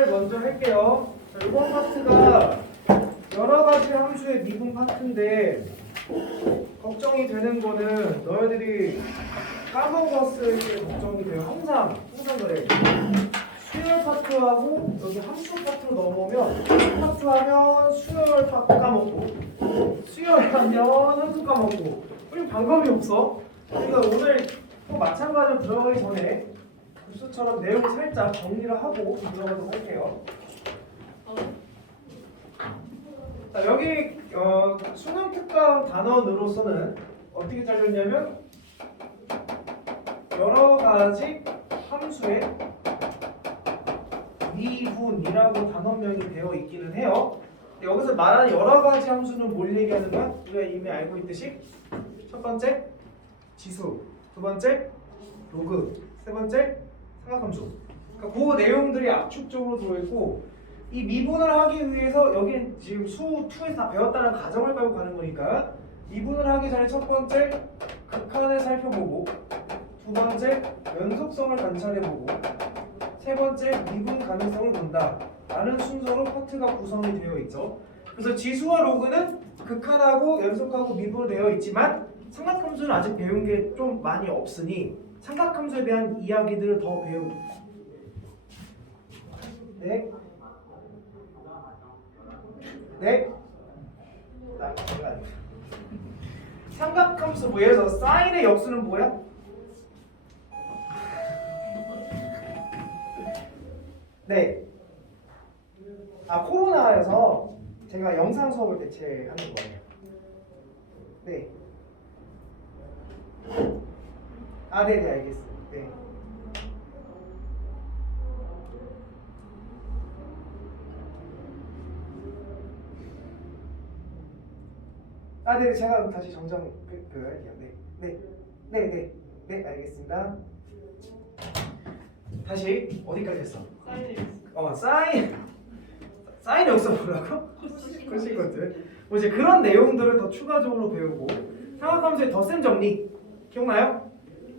정리를 먼저 할게요. 자, 이번 파트가 여러 가지 함수의 미분 파트인데 걱정이 되는 거는 너희들이 까먹었을 때 걱정이 돼요. 항상 그래. 수열 파트하고 여기 함수 파트로 넘어오면 파트 하면 수열 파트 까먹고 수열하면 함수 까먹고 우리 방법이 없어. 그러니까 오늘 또 마찬가지로 들어가기 전에 급수처럼 내용을 살짝 정리를 하고 들어가도록 할게요. 자, 여기 수능 특강 단원으로서는 어떻게 잘렸냐면 여러 가지 함수의 미분이라고 단원명이 되어 있기는 해요. 여기서 말하는 여러 가지 함수는 뭘 얘기하는 거야? 우리가 이미 알고 있듯이 첫 번째 지수, 두 번째 로그, 세 번째 삼각함수. 그러니까 그 내용들이 압축적으로 들어있고 이 미분을 하기 위해서 여기 지금 수 2에서 다 배웠다는 가정을 깔고 가는 거니까 미분을 하기 전에 첫 번째 극한을 살펴보고 두 번째 연속성을 관찰해보고 세 번째 미분 가능성을 본다 라는 순서로 파트가 구성이 되어 있죠. 그래서 지수와 로그는 극한하고 연속하고 미분으로 되어 있지만 삼각함수는 아직 배운 게 좀 많이 없으니 삼각함수에 대한 이야기들을 더 배우고 네? 삼각함수 뭐 예를 들어서 사인의 역수는 뭐야? 네. 코로나여서 제가 영상 수업을 대체하는 거예요. 네. 네네 알겠어요. 네. 네, 제가 다시 정정 할게요. 네, 알겠습니다. 다시 어디까지 했어? 사인 역사 뭐라고? 코시컨트. 뭐 이제 그런 내용들을 더 추가적으로 배우고 삼각함수의 덧셈 정리 기억나요?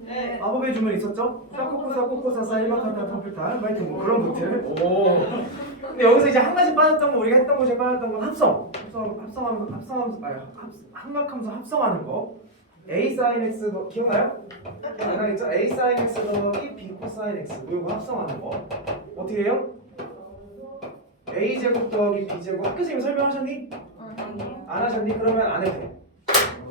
네. 마법의 주문 있었죠? 사코코사 코코사사 일반칸타 텀플타 말트 뭐 그런 것들. 오. 근데 여기서 이제 한 가지 빠졌던 거 우리가 했던 곳에 빠졌던 건 삼각함수 합성하는 거. A sin x 기억나요? 기억나겠죠? A sin x 더하기 B 코사인 x 이거 합성하는 거. 어떻게 해요? A 제곱 더하기 B 제곱 학교 선생님 설명하셨니? 안 하셨니? 그러면 안 해도 돼.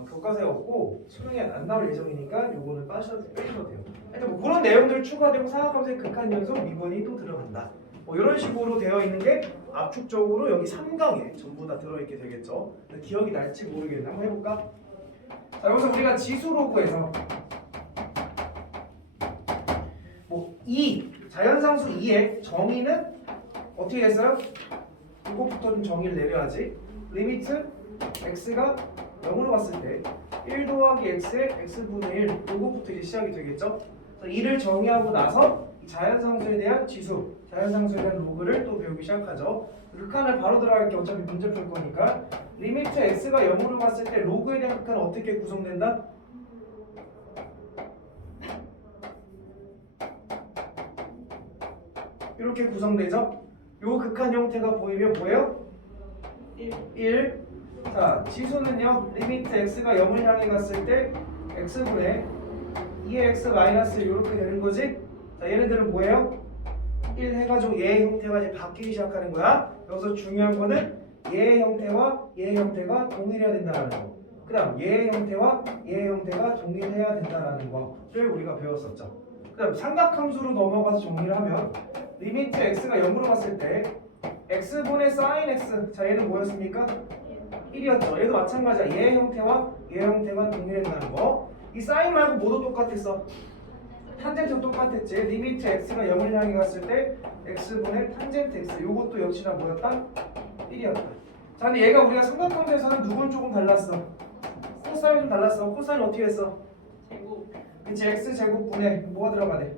교과서에 없고 수능에 안 나올 예정이니까 요거는 빼셔도 돼요. 하여튼 뭐 그런 내용들 추가되고 삼각함수의 극한 연속 미분이 또 들어간다. 뭐 이런 식으로 되어 있는 게 압축적으로 여기 3강에 전부 다 들어있게 되겠죠. 근데 기억이 날지 모르겠네. 한번 해볼까? 자, 여기서 우리가 지수 로그에서 뭐 2, 자연상수 2의 정의는 어떻게 했어요? 이것부터 좀 정의를 내려야지. 리미트 x가 0으로 갔을 때 1 더하기 x의 x분의 1 이것부터 이제 시작이 되겠죠. 그래서 2를 정의하고 나서 자연상수에 대한 지수, 자연상수에 대한 로그를 또 배우기 시작하죠. 극한을 바로 들어갈 게 어차피 문제 풀 거니까 리미트 x가 0으로 갔을 때 로그에 대한 극한은 어떻게 구성된다? 이렇게 구성되죠. 요 극한 형태가 보이면 뭐예요? 1. 자, 지수는요. 리미트 x가 0을 향해 갔을 때 x분의 2x 마이너스 이렇게 되는 거지. 자, 얘네들은 뭐예요? 1 해가지고 얘의 형태가 이제 바뀌기 시작하는 거야. 여기서 중요한 거는 얘의 형태와 얘의 형태가 동일해야 된다는 거. 그 다음 얘의 형태와 얘의 형태가 동일해야 된다는 거를 우리가 배웠었죠. 그 다음 삼각함수로 넘어가서 정리를 하면 리미트 x가 0으로 갔을 때 x분의 sin x. 자, 얘는 뭐였습니까? 1이었죠. 얘도 마찬가지야. 얘의 형태와 얘의 형태가 동일했다는 거. 이 sin 말고 뭐도 똑같았어? 탄젠트 똑같았지. 리미트 x가 0을 향해 갔을 때 x분의 탄젠트 x. 요것도 역시나 뭐였다? 1이었다. 자, 근데 얘가 우리가 삼각함수에서는 누군 조금 달랐어? 코사인 좀 달랐어. 코사인 어떻게 했어? 제곱. 그치. x제곱분에 뭐가 들어가네?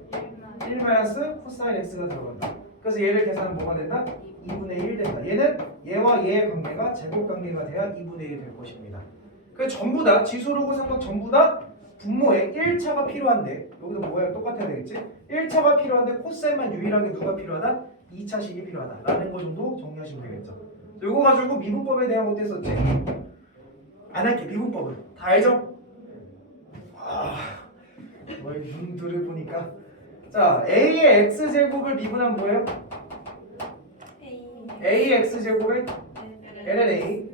1 마이너스 코사인 x가 들어간다. 그래서 얘를 계산하면 뭐가 된다? 2분의 1 된다. 얘는 얘와 얘의 관계가 제곱 관계가 돼야 2분의 1이 될 것입니다. 그래서 전부 다 지수로고 삼각 전부 다 분모에 1차가 필요한데 여기도 뭐야? 똑같아야 되겠지? 1차가 필요한데 코사인만 유일하게 누가 필요하다? 2차 식이 필요하다라는 거 정도 정리하시면 되겠죠. 요거 가지고 미분법에 대한 것도 했었지? 안 할게. 미분법을 다 알죠? 너희 눈들을 보니까 자 A의 X제곱을 미분하면 뭐예요? A의 X제곱에 LNA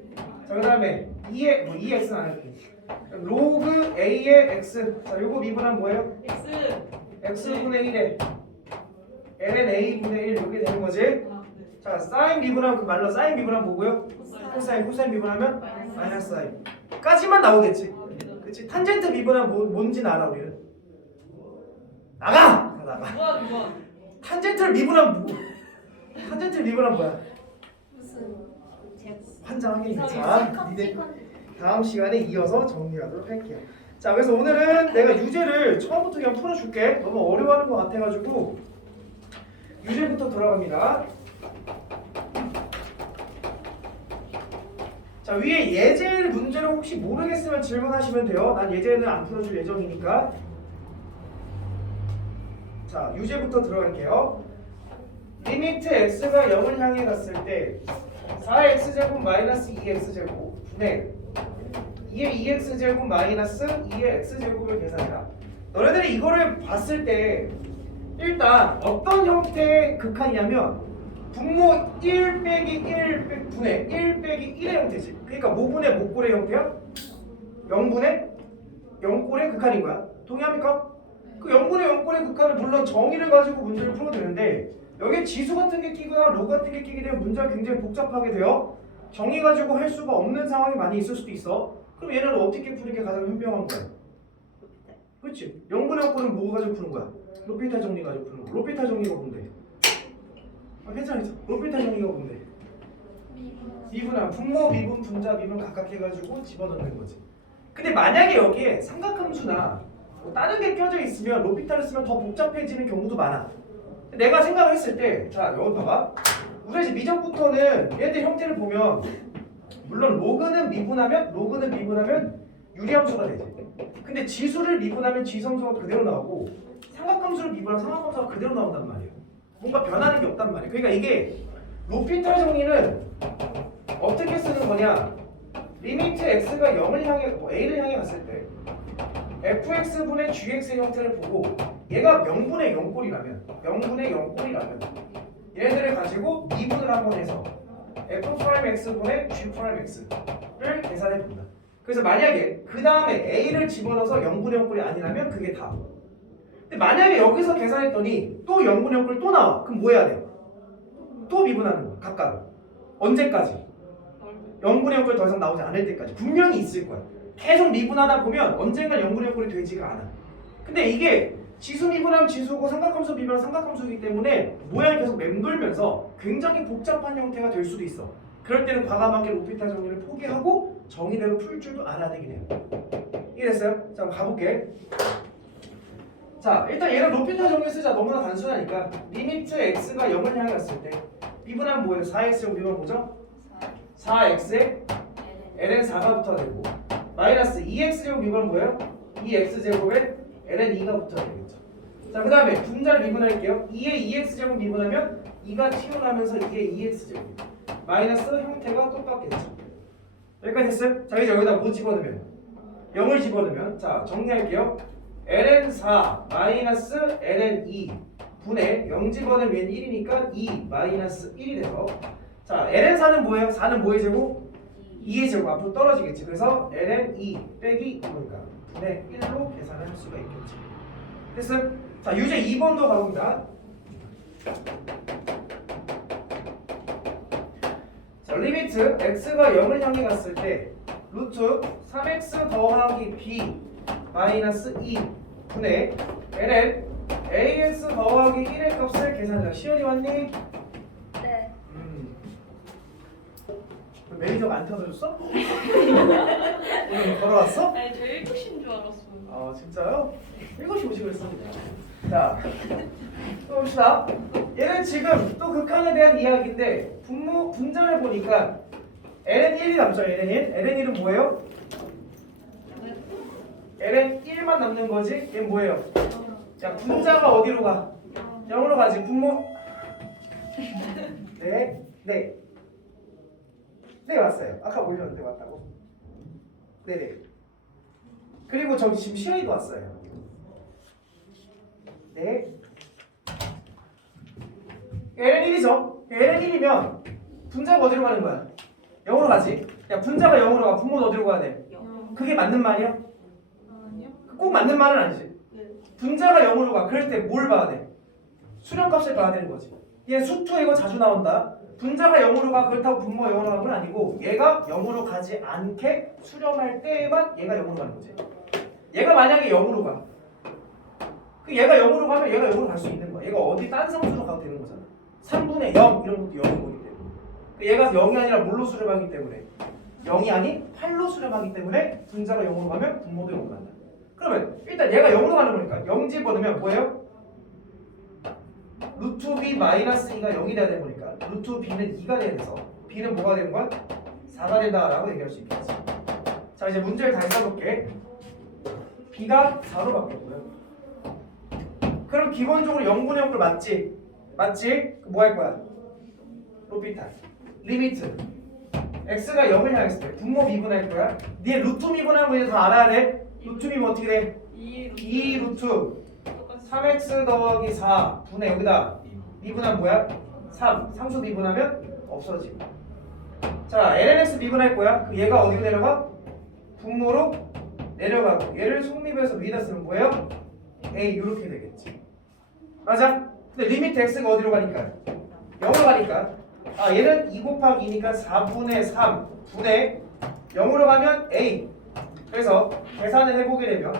자 그 다음에 2X는 안 할게. 로그 A의 X 자 요거 미분하면 뭐예요? X분의 1에 LNA분의 1 이렇게 되는 거지? 자 사인 미분하면 그 말로 사인 미분하면 뭐고요? 코사인 미분하면 마이너스 사인 까지만 나오겠지. 그치? 탄젠트 미분하면 뭔지는 알아 우리는. 나가! 누가 탄젠트를 미분하면 탄젠트를 미분하면 뭐야? 무슨 제곱 환장하겠네. 자, 니네 다음 시간에 이어서 정리하도록 할게요. 자, 그래서 오늘은 내가 유제를 처음부터 그냥 풀어줄게. 너무 어려워하는 것 같아가지고 유제부터 들어갑니다. 자, 위에 예제 문제를 혹시 모르겠으면 질문하시면 돼요. 난 예제는 안 풀어줄 예정이니까. 자, 유제부터 들어갈게요. 리미트 x가 0을 향해 갔을 때 4x제곱 마이너스 2x제곱 분의 2의 2x제곱 마이너스 2의 x제곱을 계산해라. 너네들이 이거를 봤을 때 일단 어떤 형태의 극한이냐면 분모 1 빼기 1 분의 1 빼기 1의 형태지. 그러니까 모분의 목골의 형태야? 0분의 0골의 극한인 거야. 동의합니까? 그 0분의 0골의 극한은 물론 정의를 가지고 문제를 풀어도 되는데 여기에 지수 같은 게 끼거나 로 같은 게 끼게 되면 문제가 굉장히 복잡하게 돼요. 정의 가지고 할 수가 없는 상황이 많이 있을 수도 있어. 그럼 얘네를 어떻게 푸는 게 가장 현명한 거야? 그렇지? 0분의 0골은 뭐 가지고 푸는 거야? 로피탈 정리 가지고 푸는 거야. 로피탈 정리가 뭔데? 괜찮아. 로피탈 정리가 뭔데? 미분함, 분모, 미분, 분자, 미분 각각 해가지고 집어넣는 거지. 근데 만약에 여기에 삼각함수나 뭐 다른 게 껴져 있으면 로피탈을 쓰면 더 복잡해지는 경우도 많아. 내가 생각을 했을 때, 자 여기 봐봐. 우리가 이제 미적부터는 얘들 형태를 보면 물론 로그는 미분하면 유리함수가 되지. 근데 지수를 미분하면 지수함수가 그대로 나오고 삼각함수를 미분하면 삼각함수가 그대로 나온단 말이에요. 뭔가 변하는 게 없단 말이에요. 그러니까 이게 로피탈 정리는 어떻게 쓰는 거냐? 리미트 x가 0을 향해 a를 향해 갔을 때 fx분의 gx의 형태를 보고 얘가 0분의 0꼴이라면 얘네들을 가지고 미분을 한번 해서 f'x분의 g'x를 계산해 본다. 그래서 만약에 그 다음에 a를 집어넣어서 0분의 0꼴이 아니라면 그게 다. 근데 만약에 여기서 계산했더니 또 0분의 0꼴 또 나와. 그럼 뭐 해야 돼요? 또 미분하는 거야. 각각. 언제까지? 0분의 0꼴 더 이상 나오지 않을 때까지. 분명히 있을 거야. 계속 미분하다 보면 언젠가 0분의 0꼴이 되지가 않아. 근데 이게 지수 미분하면 지수고 삼각함수 미분하면 삼각함수이기 때문에 모양이 계속 맴돌면서 굉장히 복잡한 형태가 될 수도 있어. 그럴 때는 과감하게 로피탈 정리를 포기하고 정의대로 풀 줄도 알아야 되긴 해요. 이해됐어요? 자, 그럼 가볼게. 자, 일단 얘는 로피탈 정리 쓰자. 너무나 단순하니까 리미트 x가 0을 향해 갔을 때 미분하면 뭐예요? 4x제곱 미분 뭐죠? 4x에 ln 4가 붙어야 되고 마이너스 2x제곱 미분은 뭐예요? 2x제곱에 ln 2가 붙어야 되겠죠. 자, 그 다음에 분자를 미분할게요. 2에 2x제곱 미분하면 2가 튀어나오면서 2에 2x제곱 마이너스 형태가 똑같겠죠. 여기까지 됐어요? 자, 이제 여기다 뭐 집어넣으면 0을 집어넣으면 자, 정리할게요. ln 4 마이너스 ln 2 분의 0 집어넣으면 1이니까 2 마이너스 1이 돼서 자, ln 4는 뭐예요? 4는 뭐의 제곱? 2의 제곱 앞으로 떨어지겠지. 그래서 ln 2 빼기 2니까 분의 1로 계산할 수가 있겠지. 됐어요? 자, 유제 2번도 가봅니다. 자, 리미트 x가 0을 향해 갔을 때 루트 3x 더하기 b 마이너스 2 분의 ln ax 더하기 1의 값을 계산하자. 시연이 왔니? 네. 매니저가 안 태워줬어? 오늘 걸어왔어? 아니 저 7시인 줄 알았어. 아, 진짜요? 7시 오시고 그랬어. 자, 또 봅시다. 얘는 지금 또 극한에 대한 이야기인데 분자를 보니까 ln 1이 남죠. ln 1. ln 1은 뭐예요? ln 1만 남는 거지. 얘는 뭐예요? 자, 분자가 어디로 가? 0으로 가지. 분모 네, 네. 네, 왔어요. 아까 올렸는데 왔다고. 네네. 그리고 저기 지금 시연이도 왔어요. 네. LN1이죠. LN1이면 분자가 어디로 가는 거야? 0으로 가지. 야, 분자가 0으로 가. 분모는 어디로 가야 돼? 그게 맞는 말이야? 아니요. 꼭 맞는 말은 아니지. 네. 분자가 0으로 가. 그럴 때 뭘 봐야 돼? 수렴값을 봐야 되는 거지. 얘 수투에 이거 자주 나온다. 분자가 0으로 가. 그렇다고 분모가 0으로 가는 건 아니고 얘가 0으로 가지 않게 수렴할 때만 얘가 0으로 가는 거지. 얘가 만약에 0으로 가. 그 얘가 0으로 가면 얘가 0으로 갈 수 있는 거야. 얘가 어디 딴 상수로 가도 되는 거잖아. 3분의 0 이런 것도 0인 거기 때문에. 얘가 0이 아니라 뭘로 수렴하기 때문에 0이 아닌 8로 수렴하기 때문에 분자가 0으로 가면 분모도 0으로 간다. 그러면 일단 얘가 0으로 가는 거니까 0 집어넣으면 뭐예요? 루트 b 마이너스 2가 0이 돼야 되는 거니까 루트 b는 2가 돼야 돼서 b는 뭐가 되는 거야? 4가 된다라고 얘기할 수 있겠지. 자, 이제 문제를 다시 써볼게. b가 4로 바뀌었고요. 그럼 기본적으로 0분의 0을 맞지? 맞지? 뭐 할 거야? 로피탈 리미트 x가 0을 향했을 때 분모 미분할 거야. 네 루트 미분하는 거 이제 다 알아야 돼. 루트 미분 어떻게 돼? 2 루트 3x 더하기 4 분의 여기다 미분하면 뭐야? 3 상수 미분하면 없어지고. 자, lnx 미분할 거야. 그럼 얘가 어디로 내려가? 분모로 내려가고 얘를 속미분해서 위에다 쓰면 뭐예요? a 이렇게 되겠지. 맞아? 근데 리미트 x가 어디로 가니까? 0으로 가니까 얘는 2 곱하기 2니까 4분의 3 분의 0으로 가면 a. 그래서 계산을 해보게 되면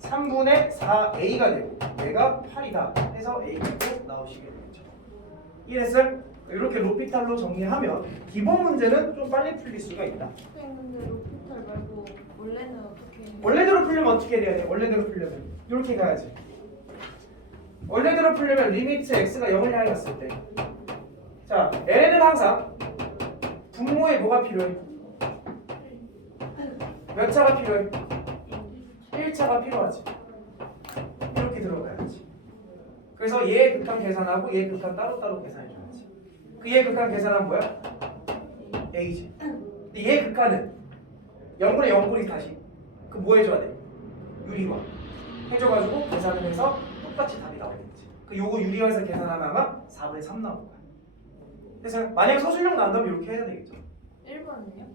3분의 4a가 되고 얘가 8이다 해서 a가 나오시게 되죠. 이해됐어요? 이렇게 로피탈로 정리하면 기본 문제는 좀 빨리 풀릴 수가 있다. 근데 로피탈 말고 원래는 어떻게? 원래대로 풀려면 어떻게 돼야 돼? 원래대로 풀려면 이렇게 가야지. 원래대로 풀려면 리미트 x가 0을 향해 갔을 때 자, ln은 항상 분모에 뭐가 필요해? 몇 차가 필요해? 1차가 필요하지. 이렇게 들어가야지. 그래서 얘의 극한 계산하고 얘의 극한 따로따로 계산해줘야지. 그 얘의 극한 계산은 뭐야? a지. 근데 얘의 극한은 0분의 0분의 다시 그 뭐 해줘야 돼? 유리화 해줘가지고 계산을 해서 똑같이 답이 나오겠지. 그 요거 유리화해서 계산하면 아마 4분의 3 나올 거야. 그래서 만약에 서술형 나온다면 이렇게 해야 되겠죠. 1번은요?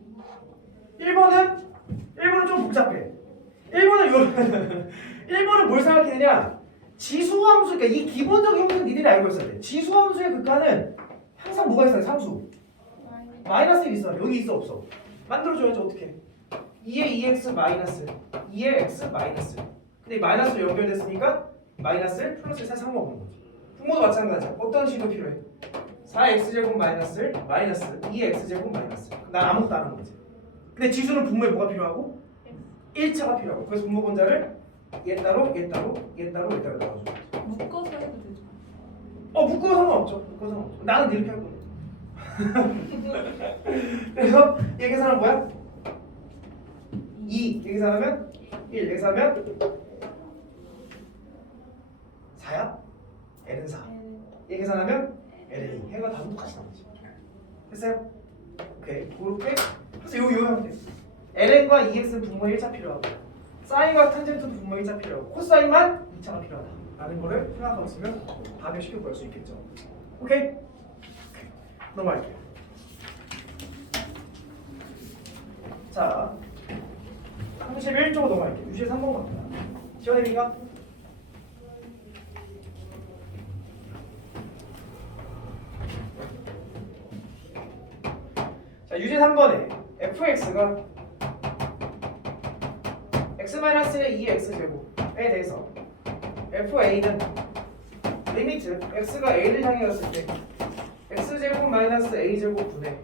1번은 좀 복잡해. 1번은 뭘 생각했느냐? 지수함수, 그러니까 이 기본적인 형태는 니들이 알고 있어야 돼. 지수함수의 극한은 항상 뭐가 있어요? 상수. 마이너스 1 있어. 여기 있어 없어? 만들어줘야지 어떻게? 2의 2x 마이너스 2의 x 마이너스. 근데 마이너스로 연결됐으니까 마이너스 플러스 1 상관없는 거지. 분모도 마찬가지야. 어떤 식도 필요해? 4x제곱 마이너스 2x제곱 마이너스. 난 아무것도 안 하는 거지. 근데 지수는 분모에 뭐가 필요하고? 1차가 필요하고. 그래서 분모 분자를 얘 따로 넣어줘. 묶어서 해도 되죠. 묶어도 상관없죠. 나는 이렇게 할 거야. 그래서 얘 계산은 뭐야? 2 계산하면 1 계산하면 4야? L은 4 얘 계산하면 LA 해가 다 똑같이 나오지. 됐어요? 오케이. 그렇게 그래서 요 하면 돼. LN과 EX는 분모 1차 필요하고 사인과 탄젠트도 분모 1차 필요하고 코사인만 2차가 필요하다 라는 거를 생각하고 있으면 답을 쉽게 구할 수 있겠죠. 오케이? 넘어갈게요. 자 31쪽으로 넘어갈게요. 유시의 3번 갑니다. 지원해니까 자, 유제 3번에 fx가 x-2 x제곱에 대해서 fa는 리미트 x가 a를 향해 갔을 때 x제곱 마이너스 a제곱 분의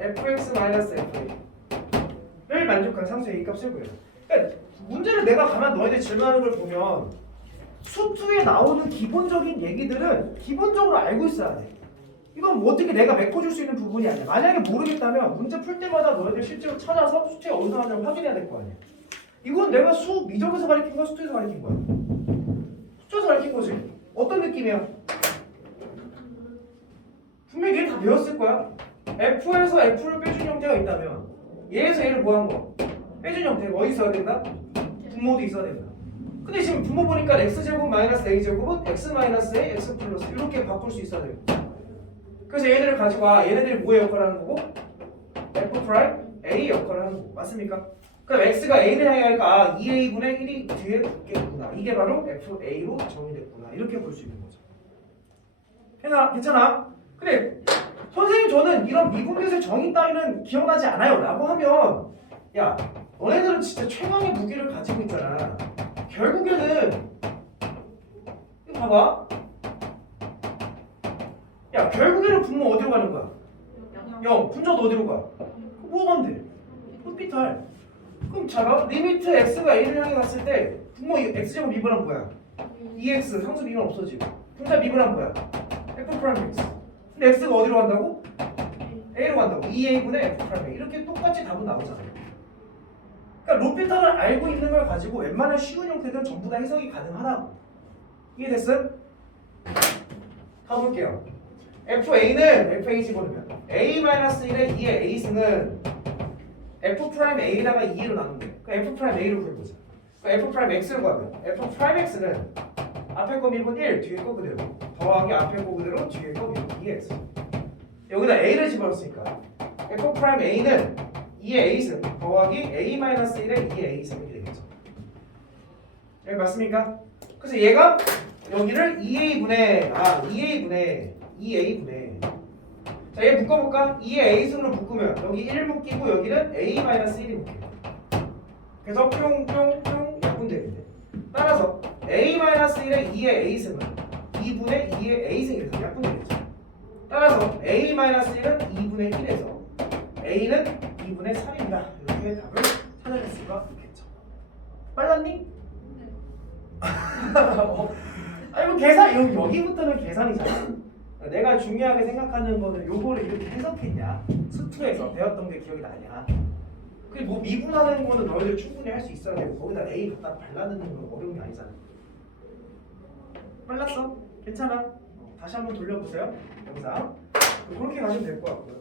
fx 마이너스 fa를 만족한 상수 a 값을 구해요. 그러니까 문제를 내가 가만 너희들 질문하는 걸 보면 수투에 나오는 기본적인 얘기들은 기본적으로 알고 있어야 돼. 이건 뭐 어떻게 내가 메꿔줄 수 있는 부분이 아니야. 만약에 모르겠다면 문제 풀 때마다 너희들 실제로 찾아서 수투에 어디서 나왔냐고 확인해야 될 거 아니야. 이건 내가 수 미적에서 가르친 거야, 수투에서 가르친 거야? 수투에서 가르친 거지. 어떤 느낌이야? 다 배웠을 거야. F에서 F를 빼준 형태가 있다면 얘에서 얘를 뭐 한 거? 빼준 형태가 어디 있어야 된다? 분모도 있어야 된다. 근데 지금 분모 보니까 x제곱 마이너스 a제곱은 x 마이너스 a, x 플러스 이렇게 바꿀 수 있어야 돼요. 그래서 얘네들을 가지고 얘네들이 뭐의 역할을 하는 거고? f 프라임 a 역할을 하는 거고. 맞습니까? 그럼 x가 a를 향해 가니까 2a분의 1이 뒤에 붙겠구나. 이게 바로 fa로 정의됐구나. 이렇게 볼 수 있는 거죠. 괜찮아? 근데 선생님 저는 이런 미분계수의 정의 따위는 기억나지 않아요 라고 하면 야 너네들은 진짜 최강의 무기를 가지고 있잖아. 결국에는 이거 봐봐. 야 결국에는 분모 어디로 가는 거야? 0. 분자도 어디로 가? 뭐가 간대? 삐탈. 그럼 자가 리미트 x가 a를 향해 갔을 때 분모 x제곱 미분은 뭐야? 2x 상수 미분 없어지고 분자 미분은 뭐야? f 프라임 x. 근데 x가 어디로 간다고? a로 간다고. 2a분의 f 프라임 a. 이렇게 똑같이 답은 나오잖아요. 그러니까 로피탈을 알고 있는 걸 가지고 웬만한 쉬운 형태들은 전부 다 해석이 가능하다고. 이해됐음? 가볼게요. fa는 fa 집어넣으면 a-1의 2의 a승은 f'a에다가 2로 나누면 돼. 그 f'a를 구해보자. 그 f'x를 구하면 f'x는 앞에 거 미분 1, 뒤에 거 그대로 더하기 앞에 거 그대로 뒤에 거 미분 2x. 여기다 a를 집어넣었으니까 f'a는 2의 a승 더하기 a-1의 2의 a승이 되겠죠. 여기 맞습니까? 그래서 얘가 여기를 2a분의 2a분의 자, 얘 묶어볼까? 2의 a승으로 묶으면 여기 1 묶이고 여기는 a-1이 묶여요. 그래서 뿅뿅뿅 약분되겠네. 따라서 a-1의 2의 a승은 2분의 2의 a승이 돼서 약분되겠죠. 따라서 a-1은 2분의 1에서 a는 2분의 3입니다. 이렇게 답을 찾아낼 수가 있겠죠. 빨랐니? 아니 뭐 계산 여기부터는 계산이잖아. 내가 중요하게 생각하는 거는 요거를 이렇게 해석했냐 수투에서 배웠던 게 기억이 나냐. 그게 뭐 미분하는 거는 너희들 충분히 할 수 있어야 되고 거기다 A 갖다 발라넣는 건 어려운 게 아니잖아. 빨랐어? 괜찮아? 다시 한번 돌려보세요 영상. 그렇게 가시면 될 것 같고요.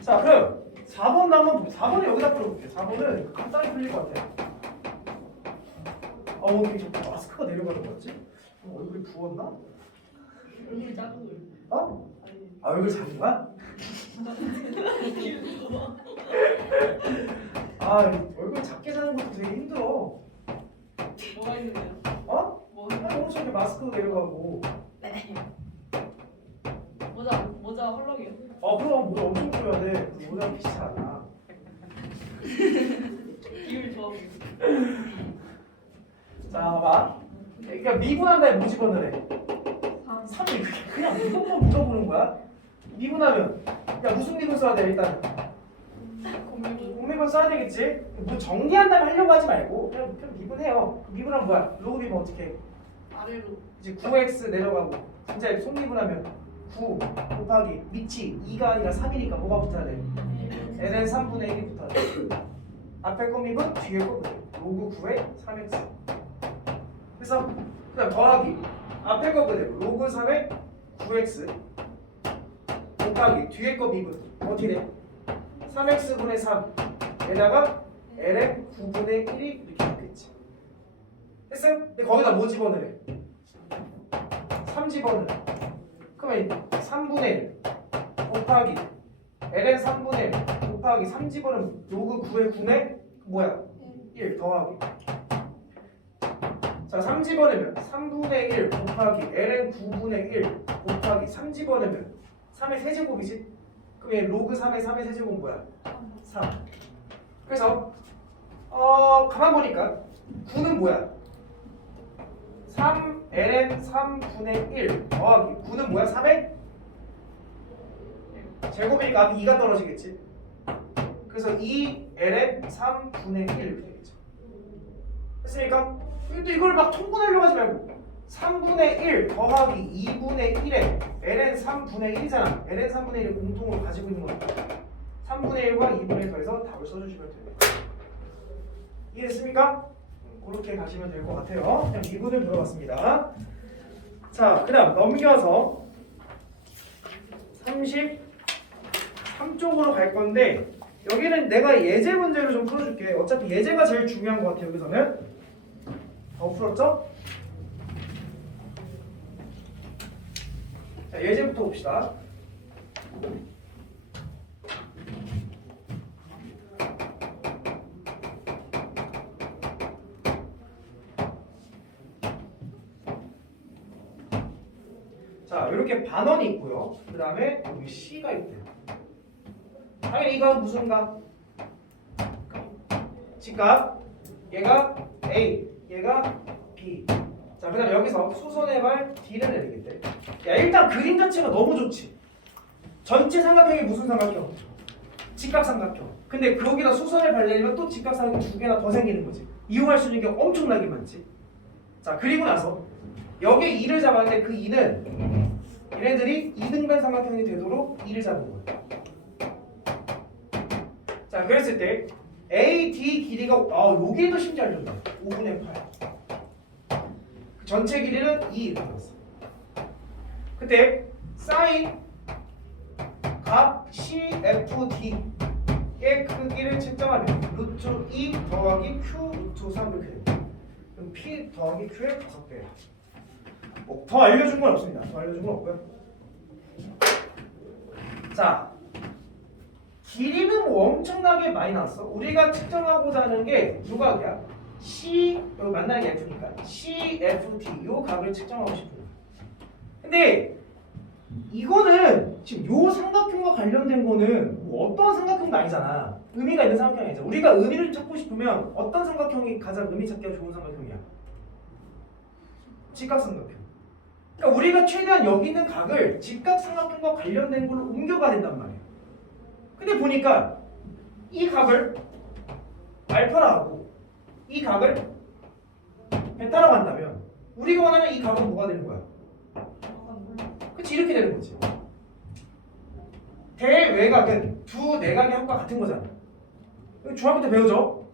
자 그럼 4번도 한번 4번을 여기다 풀어볼게요. 4번은 간단히 풀릴 것 같아요. 어떻게 자꾸 마스크가 내려가는 거였지? 얼굴이 부었나? 얼굴이 작은 걸. 어? 얼굴 작은 거야? 얼굴 작게 사는 것도 되게 힘들어. 뭐가 있는데요? 어? 뭐 엄청 이렇게 마스크가 내려가고. 모자 헐렁이요? 그럼 모자 엄청 줘야 돼. 그 모자 비싸지 않아. 기울 좋아 보이고. 자, 봐봐. 그러니까 미분한 다음에 뭐 집어넣으래? 3을 그냥 무조건 물어보는 거야. 미분하면 야 무슨 미분 써야 돼 일단? 공미분 써야 되겠지. 뭐 정리한 다음에 하려고 하지 말고 그냥 미분해요. 미분하면 뭐야? 로그 미분 어떻게 해? 아래로. 이제 9x 내려가고 진짜 속미분하면 9 곱하기 밑이 2가 아니라 3이니까 뭐가 붙어야 돼? ln 3분의 1이 붙어야 돼. 앞에 거 미분 뒤에 거 미분 로그 9에 3x. 그래서 그다음 더하기 앞에 거 그대로 로그 3에 9x 곱하기 뒤에 거 미분 어떻게 돼? 3x분의 3에다가 ln 9분의 1이 이렇게 바뀌었지. 됐어요? 근데 거기다 뭐 집어넣으래? 3 집어넣으래. 그러면 3분의 1 곱하기 ln 3분의 1 곱하기 3 집어넣으면 로그 9의 9네 뭐야? 1 더하기 자 3 집어넣으면 3분의 1 곱하기 ln 9분의 1 곱하기 3 집어넣으면 3의 세제곱이지? 그럼 얘 로그 3의 3의 세제곱은 뭐야? 3. 그래서 가만 보니까 9는 뭐야? 3 ln 3분의 1 더하기 9는 뭐야? 3의 제곱이니까 앞에 2가 떨어지겠지? 그래서 2 ln 3분의 1 이렇게 되겠죠. 됐습니까? 또 이걸 막 통분하려고 하지 말고 3분의 1 더하기 2분의 1에 ln 3분의 1이잖아. ln 3분의 1을 공통으로 가지고 있는 거니까 3분의 1과 2분의 1 더해서 답을 써주시면 돼요. 이해됐습니까? 그렇게 가시면 될 것 같아요. 그냥 미분을 배워봤습니다. 자, 그 다음 넘겨서 30 3쪽으로 갈 건데 여기는 내가 예제 문제를 좀 풀어줄게. 어차피 예제가 제일 중요한 것 같아. 여기서는 풀었죠? 자, 예제부터 봅시다. 자, 이렇게 반원이 있고요. 그 다음에 여기 C가 있대요. 당연히 이건 무슨 값? C값. 얘가 A, 얘가 B. 자, 그 다음에 여기서 수선의 발 D를 내리겠대. 야, 일단 그림 자체가 너무 좋지. 전체 삼각형이 무슨 삼각형? 직각 삼각형. 근데 거기다 수선의 발 내리면 또 직각 삼각형 두 개나 더 생기는 거지. 이용할 수 있는 게 엄청나게 많지. 자, 그리고 나서 여기에 2를 잡았는데 그 2는 얘네들이 이등변 삼각형이 되도록 2를 잡은 거야. 자, 그랬을 때 AD 길이가 여기에도 심지어 알려준다. 5분의 8. 그 전체 길이는 2 이렇게 나왔어. 그때 사인 값 CFD의 크기를 측정하면 루트 2 더하기 Q 루트 3 이렇게 됩니다. 그럼 P 더하기 Q의 5배예요. 더 알려준 건 없습니다. 더 알려준 건 없고요. 자, 길이는 뭐 엄청나게 많이 나왔어. 우리가 측정하고자 하는 게 누각이야? C 여기 만나는 게 F니까 CFD 요 각을 측정하고 싶은 거야. 근데 이거는 지금 요 삼각형과 관련된 거는 뭐 어떤 삼각형도 아니잖아. 의미가 있는 삼각형이 아니잖아. 우리가 의미를 찾고 싶으면 어떤 삼각형이 가장 의미 찾기가 좋은 삼각형이야? 직각삼각형. 그러니까 우리가 최대한 여기 있는 각을 직각삼각형과 관련된 걸로 옮겨가야 된단 말이야. 근데 보니까 이 각을 알파라 하고 이 각을 베타라고 한다면 우리가 원하는 이 각은 뭐가 되는 거야? 그치, 이렇게 되는 거지. 대외각은 두 내각의 합과 같은 거잖아. 중학교 때 배우죠?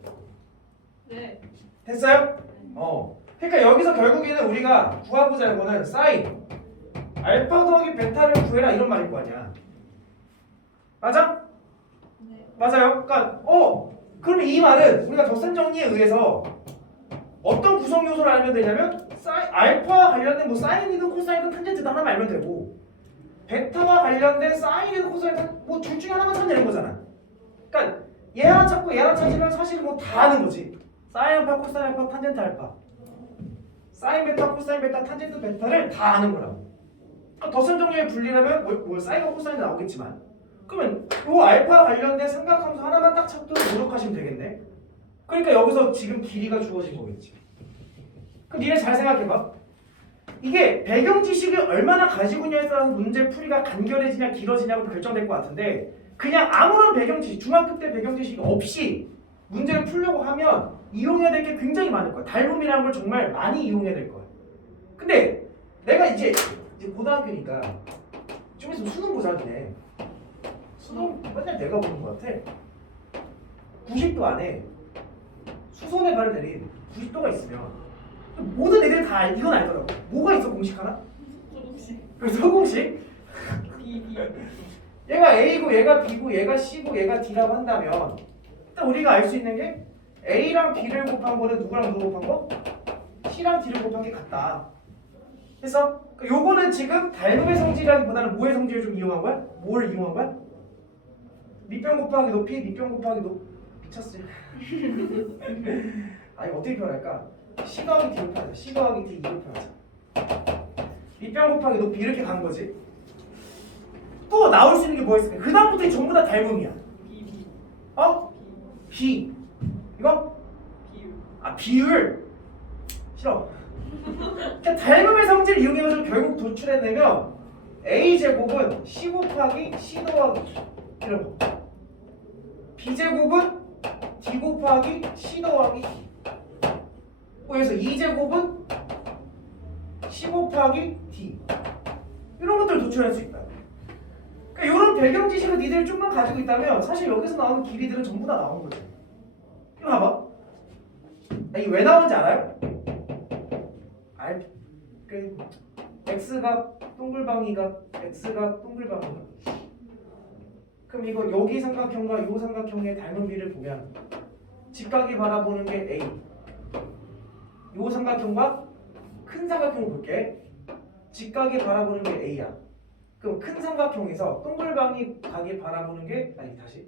네. 됐어요? 그러니까 여기서 결국에는 우리가 구하고자 하는 거는 사인 알파 더하기 베타를 구해라 이런 말일 거 아니야. 맞아? 네. 맞아요. 그러니까 그러면 이 말은 우리가 덧셈 정리에 의해서 어떤 구성 요소를 알면 되냐면 알파와 관련된 뭐 사인이든 코사인이든 탄젠트든 하나만 알면 되고 베타와 관련된 사인이든 코사인이든 뭐 둘 중에 하나만 찾으면 되는 거잖아. 그러니까 얘 하나 찾고 얘 하나 찾으면 사실 뭐 다 아는 거지. 사인 알파, 코사인 알파, 탄젠트 알파. 사인 베타, 코사인 베타, 탄젠트 베타를 다 아는 거라고. 그러니까 덧셈 정리에 분리하면 뭐 사인과 코사인이 나오겠지만 그러면 요 알파 관련된 삼각함수 하나만 딱 찾도록 노력하시면 되겠네. 그러니까 여기서 지금 길이가 주어진 거겠지. 그럼 니네 잘 생각해봐. 이게 배경 지식을 얼마나 가지고 있냐에 따라서 문제 풀이가 간결해지냐 길어지냐고 결정될 것 같은데 그냥 아무런 배경 지식, 중학교 때 배경 지식 없이 문제를 풀려고 하면 이용해야 될 게 굉장히 많을 거야. 닮음이라는 걸 정말 많이 이용해야 될 거야. 근데 내가 이제 고등학교니까 좀 있으면 수능 보자 니네. 수능 맨날 내가 보는 것 같아. 90도 안에 수선의 발을 내린 90도가 있으면 모든 애들 다 이건 알더라고. 뭐가 있어 공식 하나? 조금씩. 그래서 소공식? B. 얘가 A고 얘가 B고 얘가 C고 얘가 D라고 한다면 일단 우리가 알 수 있는 게 A랑 B를 곱한 거는 누구랑 누구 곱한 거? C랑 D를 곱한 게 같다. 그래서 요거는 지금 닮음의 성질이라기보다는 뭐의 성질을 좀 이용한 거야? 뭘 이용한 거야? 밑변 곱하기 높이, 밑변 곱하기 높이. 미쳤어. 아니 어떻게 표현할까? C 더하기 D로 표현하자. C 더하기 D 2로 표현하자. 밑변 곱하기 높이 이렇게 간 거지. 또 나올 수 있는 게 뭐 있을까? 그 다음부터 전부 다 닮음이야. B. B. 이거? 비율. 비율. 싫어. 그러니까 닮음의 성질을 이용해가지고 결국 도출해내면 A 제곱은 C 곱하기 C 더하기 이런 거. B 제곱은 D 곱하기 C 더하기 D. 그래서 2제곱은 C 곱하기 D. 이런 것들을 도출할 수 있다. 그러니까 이런 배경 지식을 니들 좀만 가지고 있다면 사실 여기서 나오는 길이들은 전부 다 나온 거지. 이거 봐봐. 이게 왜 나오는지 알아요? X가 동글방이가 X가 동글방이가 그럼 이거 여기 삼각형과 요 삼각형의 닮은 비를 보면 직각이 바라보는 게 A. 요 삼각형과 큰 삼각형을 볼게. 직각이 바라보는 게 A야. 그럼 큰 삼각형에서 동글방이 각이 바라보는 게 아니 다시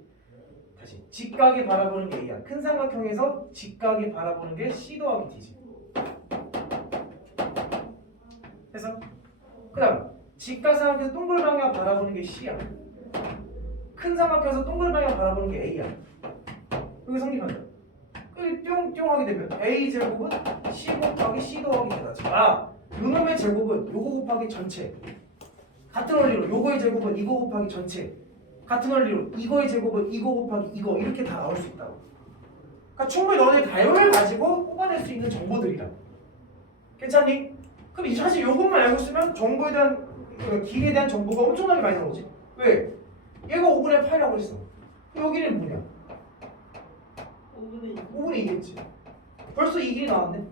직각이 바라보는 게 A야. 큰 삼각형에서 직각이 바라보는 게 C 더하기 D지. 그래서 그다음 직각 삼각형에서 동글방향 바라보는 게 C야. 큰 삼각형에서 동글방향 바라보는 게 A야. 여기 성립한다. 뿅뿅 하게 되면 A 제곱은 C 곱하기 C 더하기 D다. 요놈의 제곱은 요거 곱하기 전체. 같은 원리로 요거의 제곱은 이거 곱하기 전체. 같은 원리로 이거의 제곱은 이거 곱하기 이거 이렇게 다 나올 수 있다고. 그러니까 충분히 너네 다용을 가지고 뽑아낼 수 있는 정보들이다. 괜찮니? 그럼 이 사실 요것만 알고 있으면 정보에 대한 길에 대한 정보가 엄청나게 많이 나오지. 왜? 얘가 5분의 8이라고 했어. 여기는 뭐냐? 5분의 2. 5분의 2겠지. 벌써 이 길이 나왔네.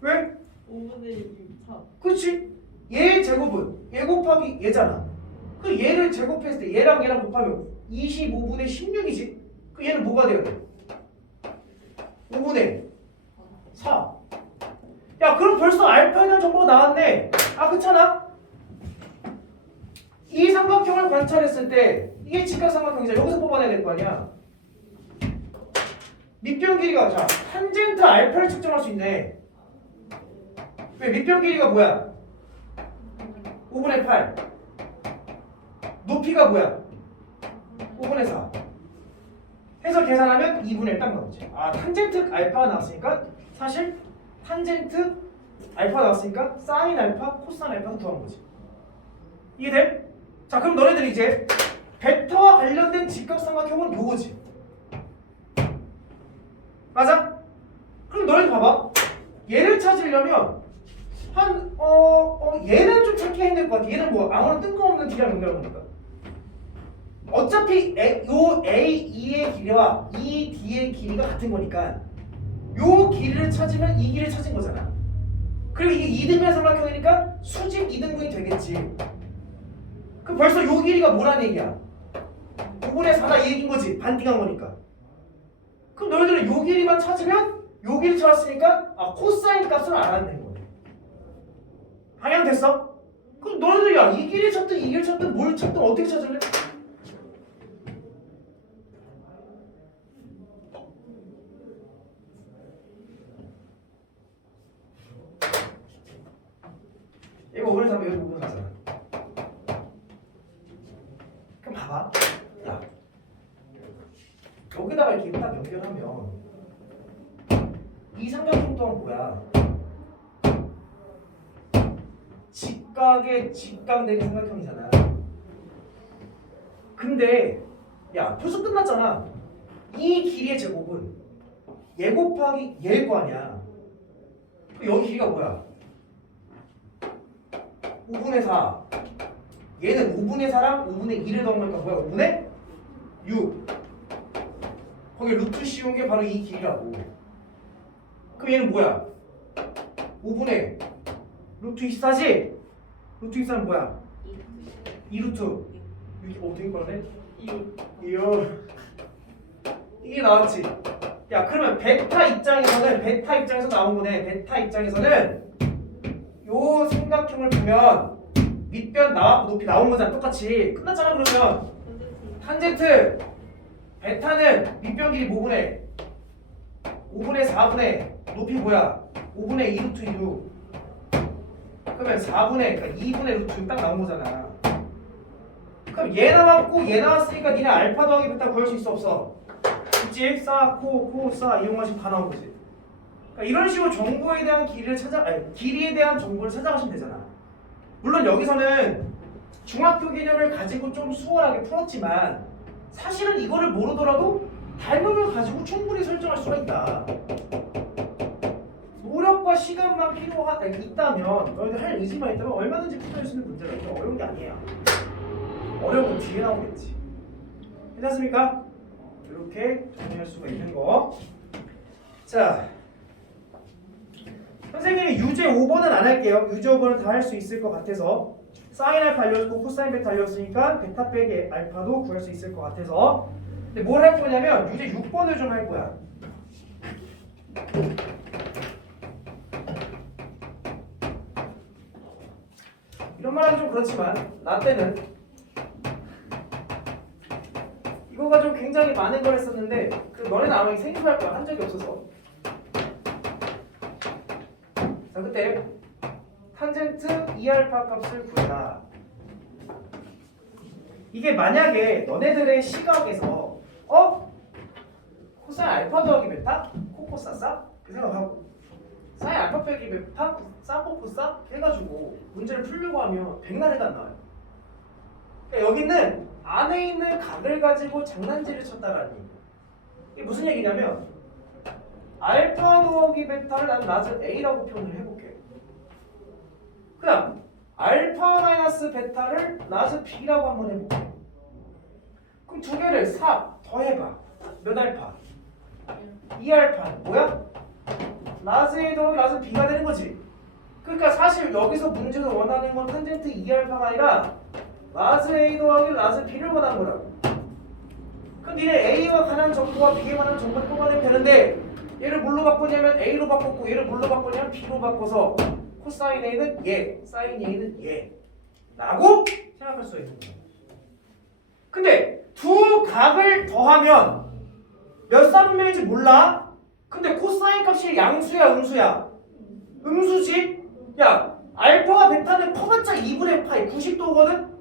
왜? 5분의 2. 4. 그렇지. 얘 제곱은 얘 곱하기 얘잖아. 그 얘를 제곱했을 때 얘랑 얘랑 곱하면 25분의 16이지. 그 얘는 뭐가 돼야 돼? 5분의 4. 야 그럼 벌써 알파에 대한 정보가 나왔네. 아 그렇잖아. 이 삼각형을 관찰했을 때 이게 직각 삼각형이잖아. 여기서 뽑아내야 될 거 아니야. 밑변 길이가 자 탄젠트 알파를 측정할 수 있네. 왜? 밑변 길이가 뭐야? 5분의 8. 높이가 뭐야? 5분의 4. 해서 계산하면 2분의 1 딱 나오지. 아 탄젠트 알파가 나왔으니까 사실 탄젠트 알파 나왔으니까 사인 알파, 코사인 알파도 더한 거지. 이해돼? 자 그럼 너네들이 이제 벡터와 관련된 직각삼각형은 요거지. 맞아? 그럼 너네들 봐봐. 얘를 찾으려면 얘는 좀 찾기 힘들 것 같아. 얘는 뭐 아무런 뜬금없는 길이랑 연결하는 거니까. 어차피 요 A2의 길이와 이 D의 길이가 같은 거니까 요 길이를 찾으면 이 길을 찾은 거잖아. 그리고 이게 2등변 삼각형이니까 수직 2등분이 되겠지. 그럼 벌써 요 길이가 뭐란 얘기야? 5분의 4다 이 얘기인 거지. 반띵한 거니까. 그럼 너희들은 요 길이만 찾으면 요 길이 찾았으니까 코사인 값을 알아내는 거야. 방향 됐어? 그럼 너희들 이 길이 찾든 이 길이 찾든 뭘 찾든 어떻게 찾을래? 이거 5분의 3, 여기 5분의 4잖아. 그럼 봐봐. 야, 여기다가 이렇게 딱 연결하면 이 삼각형 또한 뭐야? 직각에 직각되는 삼각형이잖아. 근데 야 벌써 끝났잖아. 이 길이의 제곱은 얘 곱하기 얘일 거 아니야. 여기 길이가 뭐야? 5분의 4. 얘는 5분의 4랑 5분의 2를 더한 거니까 뭐야? 5분의 6. 거기 루트 씌운 게 바로 이 길이라고. 그럼 얘는 뭐야? 5분의 루트 24지? 루트 24는 뭐야? 2루트. 이게 되게 빠르네? 2요. 이게 나왔지? 야 그러면 베타 입장에서 나온 거네. 베타 입장에서는 요 삼각형을 보면 밑변 나왔고 높이 나온 거잖아. 똑같이 끝났잖아. 그러면 탄젠트 베타는 밑변 길이 뭐분의 5분의 4분의 높이 뭐야? 5분의 2루트 6. 그러면 4분의 그러니까 2분의 루트 6 딱 나온 거잖아. 그럼 얘 나왔고 얘 나왔으니까 니네 알파 더하기 베타 구할 수 있어 없어? 있지? 사, 코, 사 이용하시면 다 나온 거지. 그러니까 이런 식으로 정보에 대한 길이에 대한 정보를 찾아가시면 되잖아. 물론 여기서는 중학교 개념을 가지고 좀 수월하게 풀었지만 사실은 이거를 모르더라도 닮음을 가지고 충분히 설정할 수가 있다. 노력과 시간만 있다면 너희들 할 의지만 있다면 얼마든지 풀어낼 수 있는 문제가 있고 어려운 게 아니에요. 어려운 건 뒤에 나오겠지. 괜찮습니까? 이렇게 정리할 수가 있는 거. 자, 선생님이 유제 5번은 안 할게요. 유제 5번은 다 할 수 있을 것 같아서 사인 알파 알려줬고 코사인 베타 알려줬으니까 베타 빼기 알파도 구할 수 있을 것 같아서. 근데 뭘 할 거냐면 유제 6번을 좀 할 거야. 이런 말하기 좀 그렇지만 나 때는 이거가 좀 굉장히 많은 걸 했었는데 그 너네는 아마 생소할 거야. 한 적이 없어서. 자, 그때 탄젠트 2알파 값을 구해라. 이게 만약에 너네들의 시각에서 코사인 알파 더하기 베타? 코코사싸? 그 생각하고 사인 알파 빼기 베타? 싸코코싸? 해가지고 문제를 풀려고 하면 백날에도 안 나와요. 그러니까 여기는 안에 있는 각을 가지고 장난질을 쳤다라는 얘기예요. 이게 무슨 얘기냐면 알파 더하기 베타를 나는 나중에 A라고 표현을 해볼게. 그 다음 알파 마이너스 베타를 나중에 B라고 한번 해볼게. 그럼 두 개를 4 더해봐. 몇 알파? 2알파. 뭐야? 라즈 A 더하기 라즈 B가 되는 거지. 그러니까 사실 여기서 문제에서 원하는 건 탄젠트 2알파가 아니라 라즈 A 더하기 라즈 B를 원하는 거라고. 그럼 니네 A와 관한 정보와 B에 관한 정보를 뽑아내면 되는데 얘를 뭘로 바꾸냐면 A로 바꿨고 얘를 뭘로 바꾸냐면 B로 바꿔서 코사인 A는 얘, 사인 A는 얘 라고 생각할 수 있는 거예요. 근데 두 각을 더하면 몇 사분면인지 몰라? 근데 코사인 값이 양수야 음수야? 음수지? 야 알파와 베타는 커봤자 2분의 파이 90도거든?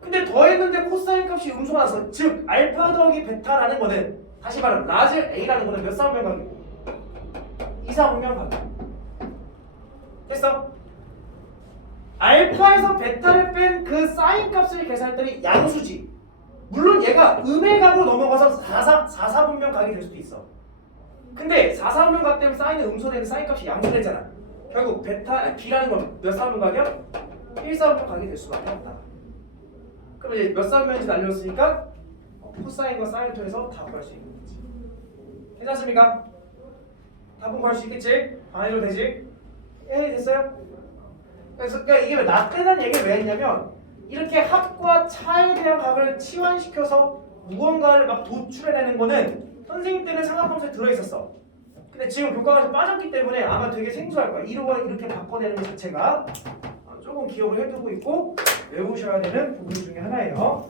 근데 더했는데 코사인 값이 음수가 나서 즉 알파 더하기 베타라는 거는 다시 말하면 라즈 A라는 거는 몇 사분면 각이고 2사분면 각이야. 됐어? 알파에서 베타를 뺀 그 사인 값을 계산했더니 양수지. 물론 얘가 음의 각으로 넘어가서 4사분면 각이 될 수도 있어. 근데 4사분면 각 때문에 사인은 음수되는 사인 값이 양수되잖아. 결국 베타 B라는 건 몇 사분면 각이야? 1사분면 각이 될 수밖에 없다. 그럼 이제 몇 사분면인지 알려줬으니까 코사인과 사인을 통해서 다 구할 수 있는 거지. 괜찮습니까? 답은 구할 수 있겠지? 안 해도 되지? 됐어요? 그래서 그러니까 이게 왜 나태란 얘기를 왜 했냐면 이렇게 합과 차에 대한 각을 치환시켜서 무언가를 막 도출해내는 거는 선생님 때는 삼각함수에 들어있었어. 근데 지금 교과가 빠졌기 때문에 아마 되게 생소할 거야. 이렇게 바꿔내는 것 자체가 조금 기억을 해두고 있고 외우셔야 되는 부분 중에 하나예요.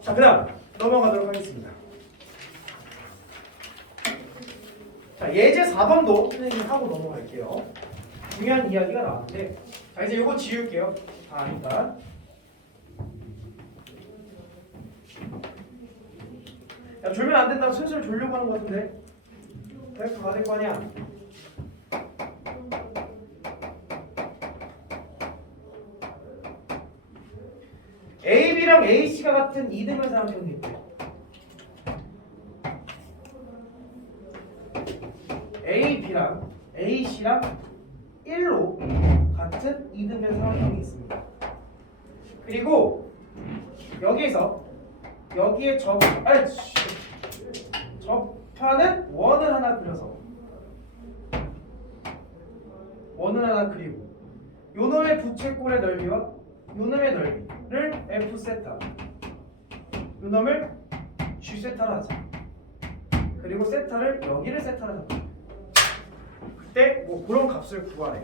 자, 그 다음 넘어가도록 하겠습니다. 자, 예제 4번도 선생님이 하고 넘어갈게요. 중요한 이야기가 나왔는데 자, 이제 이거 지울게요. 다 아니까. 야, 졸면 안 된다고 슬슬 졸려고 하는 것 같은데 데이터 다 될 거 아니야? AB랑 AC가 같은 이등변 삼각형이 있대. AB랑 AC랑 1로 같은 이등변 삼각형이 있습니다. 그리고 여기에 접하는 원을 하나 그려서 그리고 요놈의 부채꼴의 넓이와 요놈의 넓이를 F 세타, 요놈을 G 세타로 하자. 그리고 세타를 여기를 세타로 잡자. 그때 뭐 그런 값을 구하래.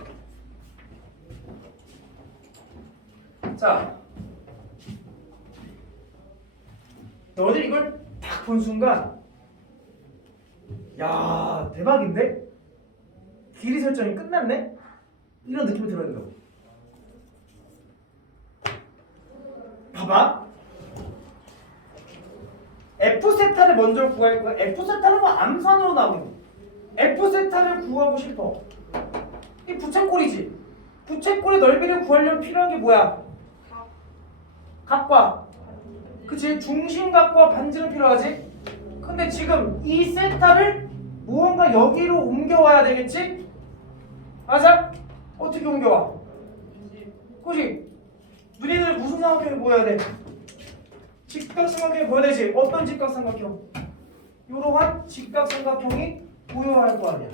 자, 너희들 이걸 딱 본 순간 야 대박인데? 길이 설정이 끝났네? 이런 느낌이 들어야 된다고. 봐봐. F세타를 먼저 구할 거야. F세타는 뭐 암산으로 나오는 거. F세타를 구하고 싶어. 이 부채꼴이지. 부채꼴의 넓이를 구하려면 필요한 게 뭐야? 각과. 그치? 중심각과 반지름 필요하지? 근데 지금 이 세타를 무언가 여기로 옮겨와야 되겠지? 맞아? 어떻게 옮겨와? 그치? 우리는 무슨 삼각형이 보여야 돼? 직각삼각형이 보여야 되지? 어떤 직각삼각형? 이러한 직각삼각형이 보여야 할 거 아니야.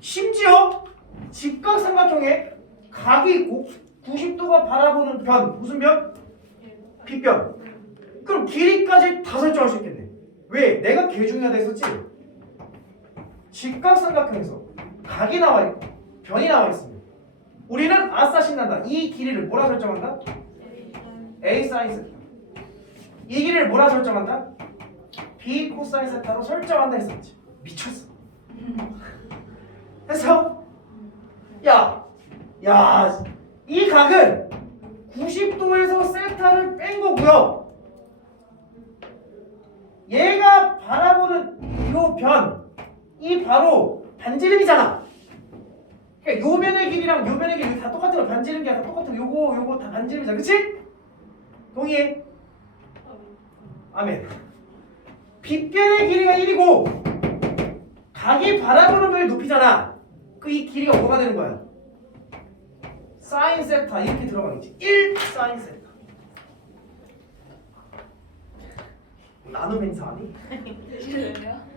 심지어 직각삼각형에 각이 90도가 바라보는 변 무슨 변? 빗변. 그럼 길이까지 다 설정할 수 있겠네. 왜? 내가 개 중요하다 했었지? 직각삼각형에서 각이 나와 있고 변이 나와 있으면 우리는 아싸 신난다. 이 길이를 뭐라 설정한다? A 사인 세타. 이 길이를 뭐라 설정한다? B 코사인 세타로 설정한다 했었지. 미쳤어. 그래서 이 각은 90도에서 세타를 뺀 거고요. 얘가 바라보는 요 변, 이 바로 반지름이잖아. 그러니까 요 변의 길이랑 요 변의 길이 다 똑같은 거. 반지름이 다 똑같은 거. 요거 다 반지름이잖아. 그치? 동의해? 아멘. 빗변의 길이가 1이고 각이 바라보는 변의 높이잖아. 그 이 길이가 뭐가 되는 거야? 사인 세타 이렇게 들어가겠지. 1 사인 세타. 나눔 행사하니?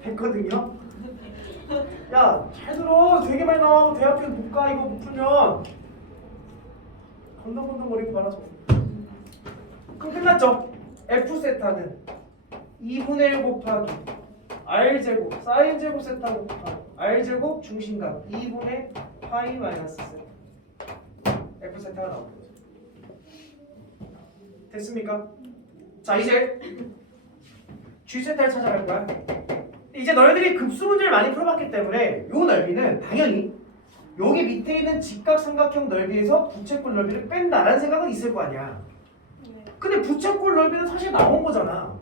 했거든요. 야, 잘 들어. 되게 많이 나와. 대학교 못 가. 이거 못 풀면 건덕건덕거리고 말아서. 그럼 끝났죠? F 세타는 2분의 1 곱하기 R 제곱 사인 제곱 세타 곱하기 R 제곱 중심각 2분의 파이 마이너스 세타. F 세타가 나오는 거죠. 됐습니까? 자, 이제 G 세타를 찾아갈 거야. 이제 너희들이 급수 문제를 많이 풀어봤기 때문에 요 넓이는 당연히 여기 밑에 있는 직각삼각형 넓이에서 부채꼴 넓이를 뺀다라는 생각은 있을 거 아니야. 근데 부채꼴 넓이는 사실 나온 거잖아.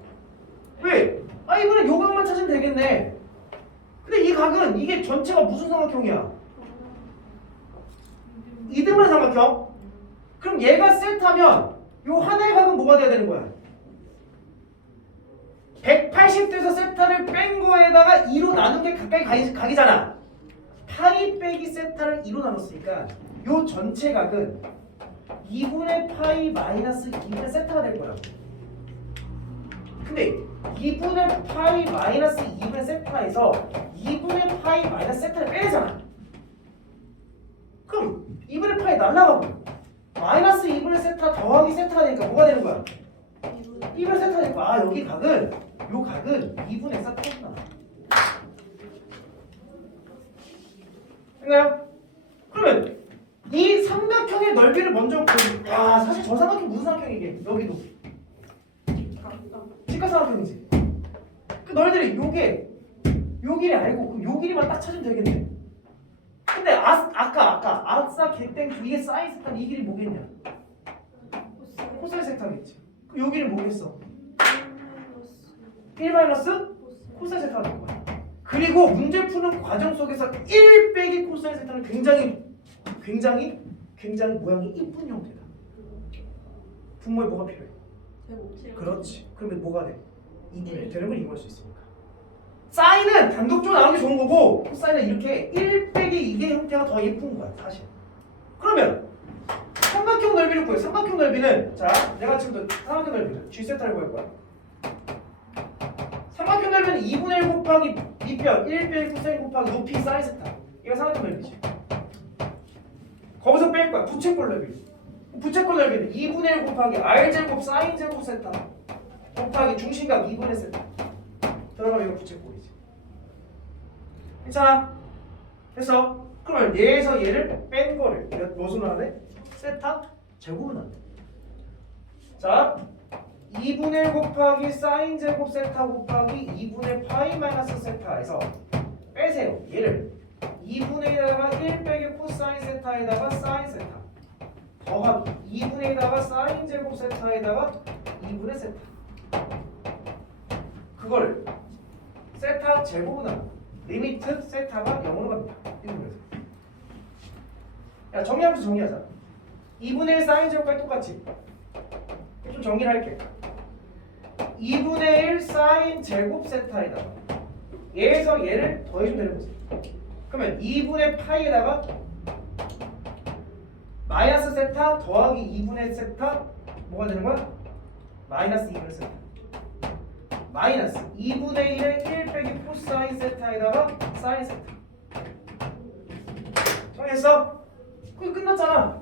왜? 이번엔 요 각만 찾으면 되겠네. 근데 이 각은 이게 전체가 무슨 삼각형이야? 이등분 삼각형? 그럼 얘가 세타면 요 하나의 각은 뭐가 돼야 되는 거야? 180도에서 세타를 뺀 거에다가 2로 나눈 게 가까이 각이잖아. 파이 빼기 세타를 2로 나눴으니까 요 전체 각은 2분의 파이 마이너스 2분의 세타가 될 거야. 근데 2분의 파이 마이너스 2분의 세타에서 2분의 파이 마이너스 세타를 빼내잖아. 그럼 2분의 파이 날라가고 마이너스 2분의 세타 더하기 세타가 되니까 뭐가 되는 거야? 2분의 세타가 되니까 여기 각은 요 각은 2분의 세타구나. 됐나요? 그러면 이 삼각형의 넓이를 먼저 보자. 사실 저 삼각형 무슨 삼각형이게? 여기도 직각삼각형이지. 그 너희들이 요 길이 알고 그럼 요 길이만 딱 찾으면 되겠네. 근데 아까 아싸 개땡 이게 사인 세타는 이 길이 뭐겠냐? 코사인 세타겠지. 그럼 요 길이 뭐겠어? 1 마이너스 코사인 세타가 될 거야. 그리고 문제 푸는 과정 속에서 1 빼기 코사인 세타는 굉장히 모양이 이쁜 형태다. 분모에 뭐가 필요해? 그렇지. 그러면 뭐가 돼? 2분의 1 되는 걸 이용할 수 있으니까. 사인은 단독적으로 나오는 게 좋은 거고 코사인은 이렇게 1 빼기 이게 형태가 더 예쁜 거야 사실. 그러면 삼각형 넓이를 구해. 삼각형 넓이는 자 내가 지금부터 삼각형 넓이를 G 세타를 구할 거야. 삼각형 넓이는 2분의 1 곱하기 밑변 1 빼기 코사인 곱하기 높이 사인 세타. 이거 삼각형 넓이지. 거기서 뺄 거야. 부채꼴 넓이. 부채꼴 넓이는 2분의 1 곱하기 R 제곱 사인 제곱 세타 곱하기 중심각 2분의 세타. 들어가면 이거 부채꼴이지. 괜찮아? 그래서 그러면 얘에서 얘를 뺀 거를 무엇으로 하래? 세타 제곱은 안 돼. 자 2분의 1 곱하기 사인 제곱 세타 곱하기 2분의 파이 마이너스 세타에서 빼세요. 얘를 2분의 1에다가 1 빼기 코사인 세타에다가 사인 세타 더하기 2분의 1에다가 사인 제곱 세타에다가 2분의 세타. 그거를 세타 제곱은 안 돼. 리미트 세타가 0으로 갑니다. 이거면서 야 정리하면서 정리하자. 2분의 1 사인 제곱까지 똑같지? 좀 정리를 할게. 2분의 1 사인 제곱 세타에다가 얘에서 얘를 더해주면 되는 거지. 그러면 2분의 파이에다가 마이너스 세타 더하기 2분의 세타 뭐가 되는 거야? 마이너스 2분의 세타 마이너스 2분의 1에 1 빼기 코사인 세타에다가 사인 세타. 정리했어? 그게 끝났잖아.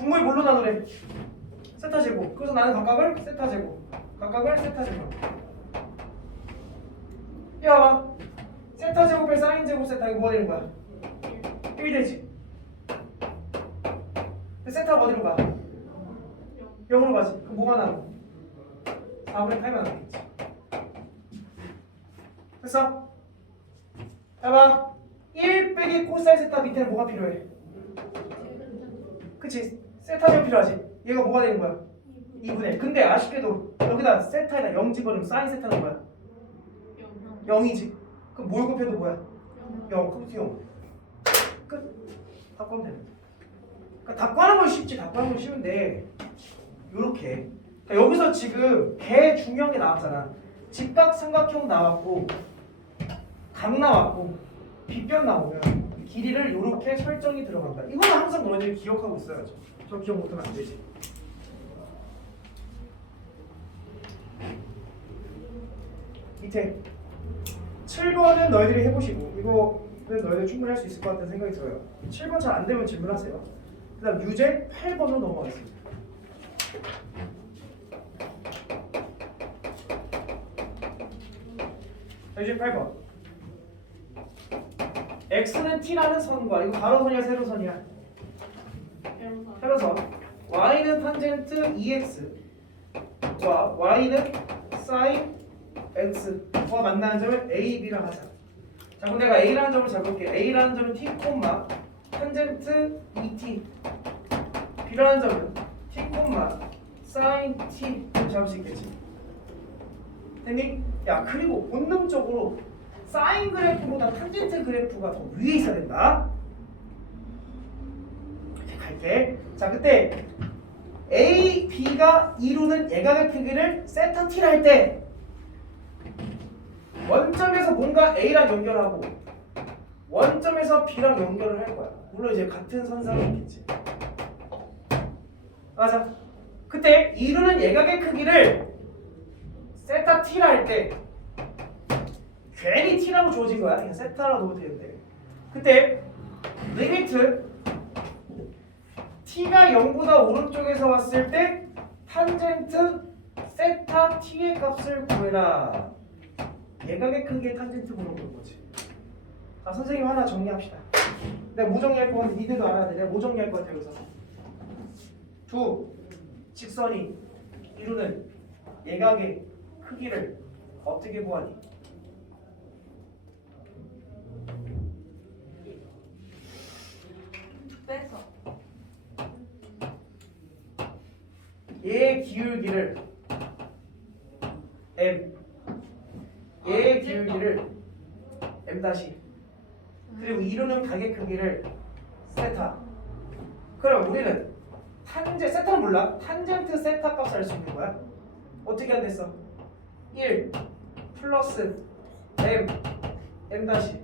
분모의 뭘로 나누래? 세타 제곱. 그래서 나는 각각을 세타 제곱. 각각을 세타 제곱. 야 봐. 세타 제곱에 사인 제곱 세타 이거 뭐가 되는 거야? 1 되지. 근데 세타가 어디로 가? 0으로 가지. 그럼 뭐가 나눠? 4분의 8만 나겠지. 됐어? 봐봐. 1 빼기 코사인 세타 밑에는 뭐가 필요해? 그치? 세타 제곱 필요하지. 얘가 뭐가 되는 거야? 2분의 1. 근데 아쉽게도 여기다 세타에다 0 집어넣으면 사인 세타는 뭐야? 0이지. 그럼 뭘 곱해도 뭐야? 0. 그럼 0. 끝. 답 구하면 되는 거야. 그러니까 답 구하는 건 쉽지. 답 구하는 건 쉬운데 요렇게. 그러니까 여기서 지금 개 중요한 게 나왔잖아. 직각삼각형 나왔고 각 나왔고 빗변 나오면 길이를 요렇게 설정이 들어간다. 이거는 항상 너희들이 기억하고 있어야죠. 저 기억 못하면 안 되지. 밑에 7번은 너희들이 해보시고 이거는 너희들 충분히 할 수 있을 것 같다는 생각이 들어요. 7번 잘 안 되면 질문하세요. 그 다음 유제 8번으로 넘어가겠습니다. 자, 유제 8번. x는 t라는 선과 이거 가로선이야 세로선이야? 세로선. y는 탄젠트 2x와 y는 sin x와 만나는 점을 a, b라 하자. 자, 그럼 내가 a라는 점을 잡을게. a라는 점은 t, 탄젠트 2t. b라는 점은 t, sin t 잡을 수 있겠지. 됐니? 야, 그리고 본능적으로 사인 그래프보다 탄젠트 그래프가 더 위에 있어야 된다. 이렇게 갈게. 자, 그때 A, B가 이루는 예각의 크기를 세타 T라 할 때 원점에서 뭔가 A랑 연결하고 원점에서 B랑 연결을 할 거야. 물론 이제 같은 선상이 있겠지. 맞아. 그때 이루는 예각의 크기를 세타 T라 할 때 괜히 t라고 주어진 거야. 그냥 세타라고 넣어도 되는데. 그때 리미트 t가 0보다 오른쪽에서 왔을 때 탄젠트 세타 t의 값을 구해라. 예각의 크기의 탄젠트 물어보는 거지. 자, 선생님 하나 정리합시다. 내가 뭐 정리할 거 같은데 니들도 알아야 돼. 내가 뭐 정리할 거 같아 여기서. 두 직선이 이루는 예각의 크기를 어떻게 구하니? 빼서 얘의 기울기를 m, 얘의 기울기를 m 다시 그리고 이루는 각의 크기를 세타. 그럼 우리는 세타는 몰라. 탄젠트 세타 값을 알 수 있는 거야. 어떻게 안 됐어? 1 플러스 m 다시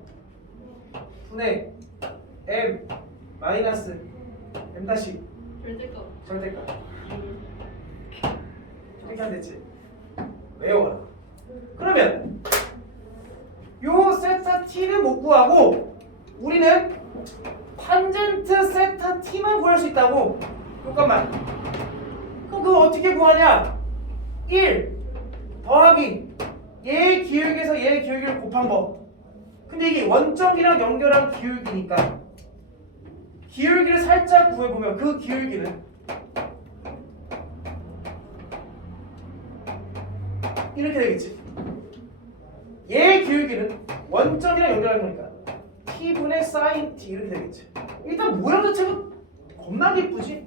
분의 m 마이너스 m 다시 절대값. 이렇게 안 됐지? 외워라. 그러면 요 세타 t는 못 구하고 우리는 탄젠트 세타 t만 구할 수 있다고. 잠깐만. 그럼 그거 어떻게 구하냐? 1 더하기 얘의 기울기에서 얘의 기울기를 곱한 거. 근데 이게 원점이랑 연결한 기울기니까 기울기를 살짝 구해보면 그 기울기는 이렇게 되겠지. 얘의 기울기는 원점이랑 연결한 거니까 t분의 sin t 이렇게 되겠지. 일단 모양 자체가 겁나 예쁘지?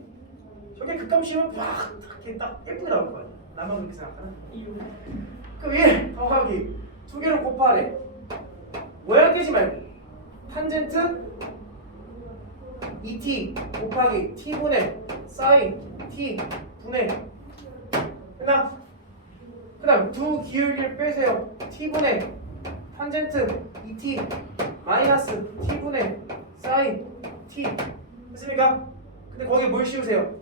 저게 극감 씌우면 막 이렇게 딱 예쁘게 나올 거 아니야. 나만 그렇게 생각하나? 그럼 1 더하기 두 개로 곱하래. 모양 깨지 말고 탄젠트 2t 곱하기 t분의 sin t 분의 끝나? 그 다음 두 기울기를 빼세요. t분의 탄젠트 2t 마이너스 t분의 sin t 됐습니까? 근데 거기에 뭘 씌우세요?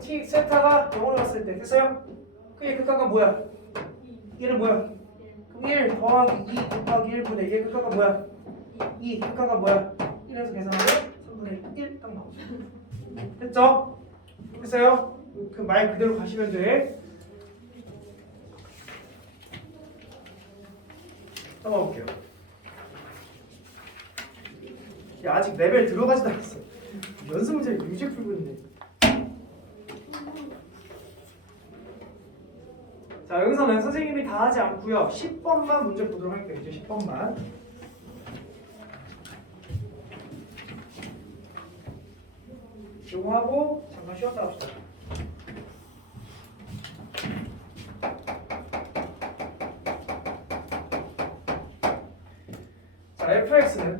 t 세타가 0으로 갔을 때 됐어요? 그게 극각가 뭐야? 얘는 뭐야? 그럼 1 더하기 2 곱하기 1분의 얘 극각가 뭐야? 2 극각가 뭐야? 1에서 계산하면 3분의 3분의 1 딱 나오죠. 됐죠? 됐어요? 그 말 그대로 가시면 돼. 한번 볼게요. 야, 아직 레벨 들어가지도 않았어. 연습 문제를 유지 풀고 있네. 자, 여기서는 선생님이 다 하지 않고요. 10번만 문제 보도록 할게요. 이제 10번만. 요거 하고 잠깐 쉬었다 합시다. 자, fx는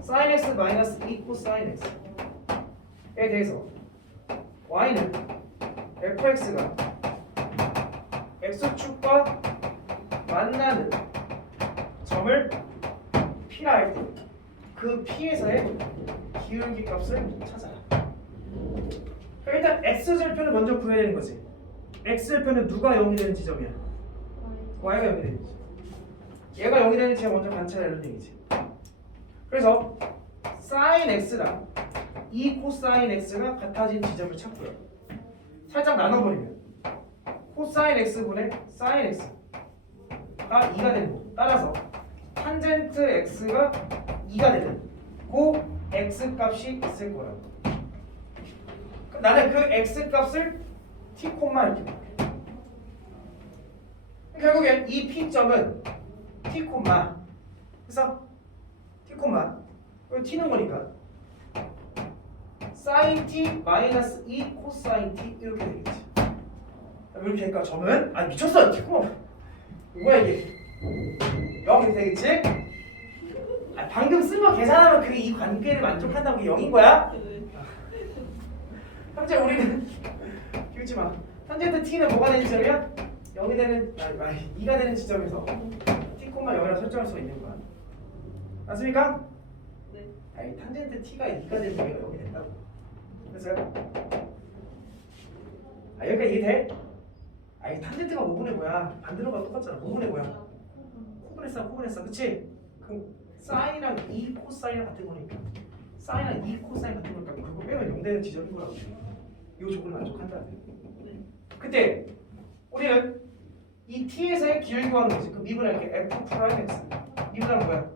sin x 마이너스 2 코사인 x에 대해서 y는 fx가 x축과 만나는 점을 p라 할 때 그 p에서의 기울기 값을 찾아라. 일단 x절편을 먼저 구해야 되는 거지. x절편은 누가 0이 되는 지점이야? y가 0이 되는 지점. 얘가 0이 되는 지점 먼저 관찰하는 얘기지. 그래서 sin x랑 2 코사인 x가 같아진 지점을 찾고요. 살짝 나눠버리면 코사인 x분의 sin x가 2가 되는 거. 따라서 탄젠트 x가 2가 되는 그 x 값이 있을 거라고. 나는 그 x 값을 t 콤마 이렇게 볼게. 결국엔 이 p점은 t 콤마. 그래서 t 콤마. 이거 t는 거니까 sin t 마이너스 2 코사인 t 이렇게 되겠지. 이렇게 되니까 점은 아니 미쳤어. t 콤마. 뭐야 이게? 이렇게 되겠지? 방금 쓴 거 계산하면 그게 이 관계를 만족한다는 게 0인 거야? 현재 우리는 기울지 마. 탄젠트 t는 뭐가 되는 지점이야? 0이 되는 2가 되는 지점에서 t, 0이라고 설정할 수 있는 거야. 맞습니까? 네. 아니 탄젠트 t가 2가 되는 게 0이 된다고. 됐어요? 여기까지 이해돼? 아니 탄젠트가 5분의 뭐야? 반대로 가도 똑같잖아. 5분의 뭐야? 코분했어, 그치? 그럼 사인이랑 2 코사인이랑 같은 거니까 사인이랑 2 코사인 같은 거니까 그거 빼면 0 되는 지점인 거라고. 이 조건을 만족한다. 그때 우리는 이 t에서의 기울기 구하는 거지. 그 미분할게. f 프라임 x 미분하면 뭐야?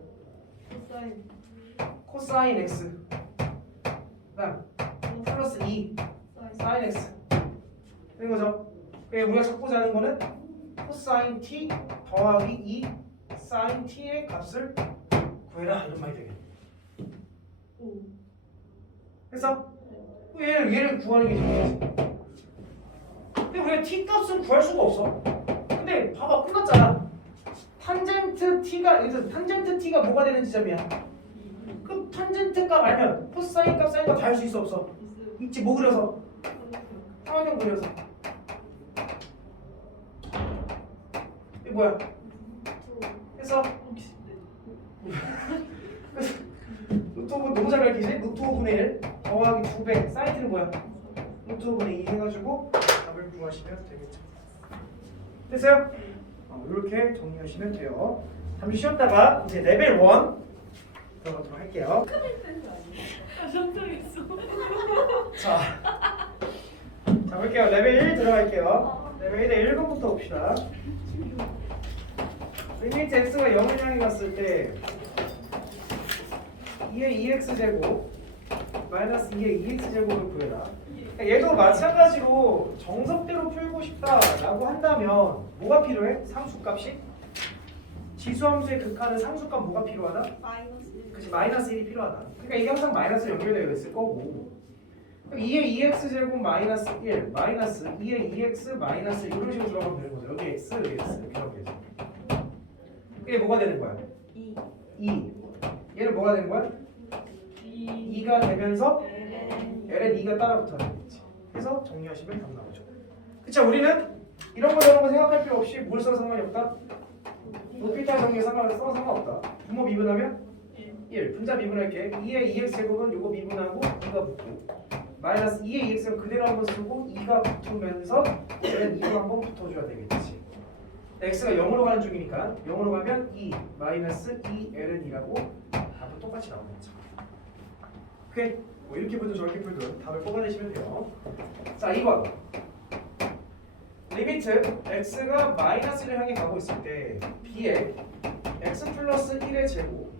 코사인 코사인 x 그다음 플러스 2 사인 x 된 거죠. 그게 우리가 찾고자 하는 거는 코사인 t 더하기 2 사인 t의 값을 구해라 이런 말이 되겠네. 오. 그래서 얘를 구하는 게 중요하지. 근데 우리가 t 값을 구할 수가 없어. 근데 봐봐 끝났잖아. 탄젠트 t가 뭐가 되는 지점이야? 그 탄젠트 값 알면 코사인 값 사인 값 다 할 수 있어 없어? 있어요. 있지. 뭐 그려서? 삼각형 그려서. 이게 뭐야? 그래서 루트 오브 너무 잘 밝히지? 루트 5분의 1 더하기 2배 사이트는 뭐야? 루트 5분의 2 해가지고 답을 구하시면 되겠죠. 됐어요? 이렇게 정리하시면 돼요. 잠시 쉬었다가 이제 레벨 1 들어가도록 할게요. 아 상상했어. 자 볼게요. 레벨 1 들어갈게요. 레벨 1의 1번부터 봅시다. 리미트 x가 0을 향해 갔을 때 2의 2x제곱 마이너스 2의 2x제곱을 구해라. 얘도 마찬가지로 정석대로 풀고 싶다라고 한다면 뭐가 필요해? 상수값이? 지수함수의 극한은 상수값 뭐가 필요하다? 마이너스. 그치, 마이너스 1이 필요하다. 그러니까 이게 항상 마이너스 연결되어 있을 거고 2의 2x제곱 마이너스 1 마이너스 2의 2x 마이너스 1 이런 식으로 들어가면 되는 거죠. 여기 x, 여기 x 이렇게 하면 되죠. 이게 뭐가 되는 거야? 2. 2. 얘는 뭐가 되는 거야? 2가 되면서 l에 2가 따라 붙어야 되겠지. 그래서 정리하시면 답 나오죠. 그쵸? 우리는 이런 거 저런 거 생각할 필요 없이 뭘 써도 상관이 없다? 높이타 정리에 상관없다. 분모 미분하면 1. 분자 미분할게. 2의 2x제곱은 요거 미분하고 2가 붙고 마이너스 2의 2x는 그대로 한번 쓰고 2가 붙으면서 l은 2로 한번 붙어줘야 되겠지. x가 0으로 가는 중이니까 0으로 가면 2 마이너스 2l은 2라고 답은 똑같이 나오는 거죠. 오케이? 뭐 이렇게 풀든 저렇게 풀든 답을 뽑아내시면 돼요. 자 2번 리미트 x가 마이너스를 향해 가고 있을 때 b에 x 플러스 1의 제곱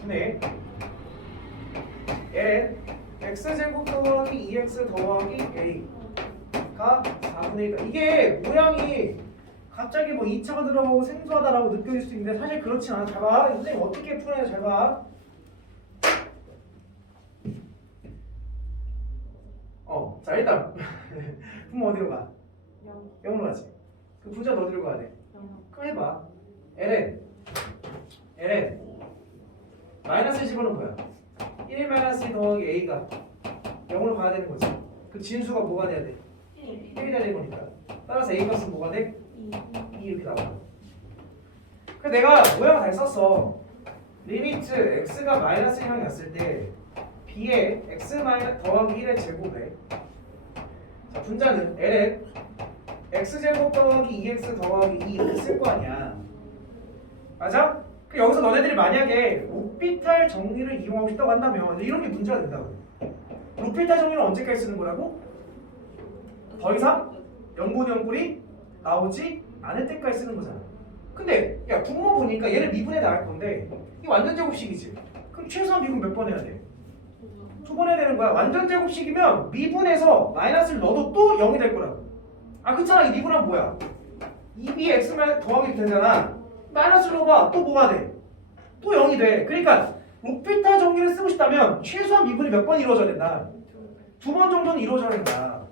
분의 ln x제곱 더하기 2x 더하기 a가 4분의 1이다. 이게 모양이 갑자기 뭐 2차가 들어가고 생소하다라고 느껴질 수 있는데 사실 그렇진 않아. 잘 봐. 선생님 어떻게 푸느냐 잘 봐. 자 일단 분모 어디로 가? 0으로 가지. 그 부자 어디로 가야 돼? 그럼 해봐. ln 마이너스 10은 뭐야? 1 마이너스 2 더하기 a가 0으로 가야 되는 거지. 그 진수가 뭐가 돼야 돼? 1이 돼야 되는 거니까. 따라서 a 값은 뭐가 돼? 2 이렇게 나와. 그래서 내가 모양을 잘 썼어. 리미트 x가 마이너스 1 향해 갔을 때 b에 x 더하기 1의 제곱에 자 분자는 ln x제곱 더하기 2x 더하기 2 이렇게 쓸 거 아니야. 맞아? 그 여기서 너네들이 만약에 로피탈 정리를 이용하고 싶다고 한다면 이런 게 문제가 된다고. 로피탈 정리는 언제까지 쓰는 거라고? 더 이상 0분의 0꼴이 나오지 않을 때까지 쓰는 거잖아. 근데 야 분모 보니까 얘를 미분해 나갈 건데 이게 완전 제곱식이지. 그럼 최소한 미분 몇 번 해야 돼? 2번 해야 되는 거야. 완전 제곱식이면 미분해서 마이너스를 넣어도 또 0이 될 거라고. 아 그렇잖아. 이 미분하면 뭐야? 2bx 더하기 되잖아. 마이너스를 넣어봐. 또 뭐가 돼? 또 0이 돼. 그러니까 로피탈 정리를 쓰고 싶다면 최소한 미분이 몇 번 이루어져야 된다? 2번 정도는 이루어져야 된다.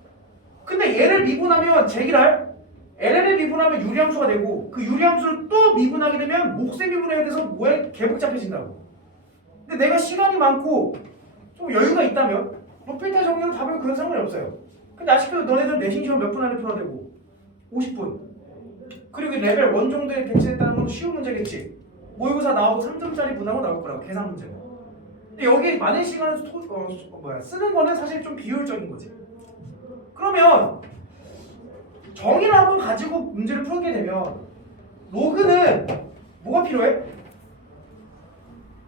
근데 얘를 미분하면 제기랄 ln을 미분하면 유리함수가 되고 그 유리함수를 또 미분하게 되면 몫에 미분해야 돼서 뭐에 개복잡해진다고. 근데 내가 시간이 많고 좀 여유가 있다면 로피탈 정리로 답을 그런 상관이 없어요. 근데 아직도 너네들은 내신 시험 몇 분 안에 풀어야 되고 50분. 그리고 레벨 1 정도에 배치됐다는 건 쉬운 문제겠지. 모의고사 나오고 3점짜리 분하고 나올 거라고 계산 문제고. 근데 여기 많은 시간을 쓰는 거는 사실 좀 비효율적인 거지. 그러면 정의를 한번 가지고 문제를 풀게 되면 로그는 뭐가 필요해?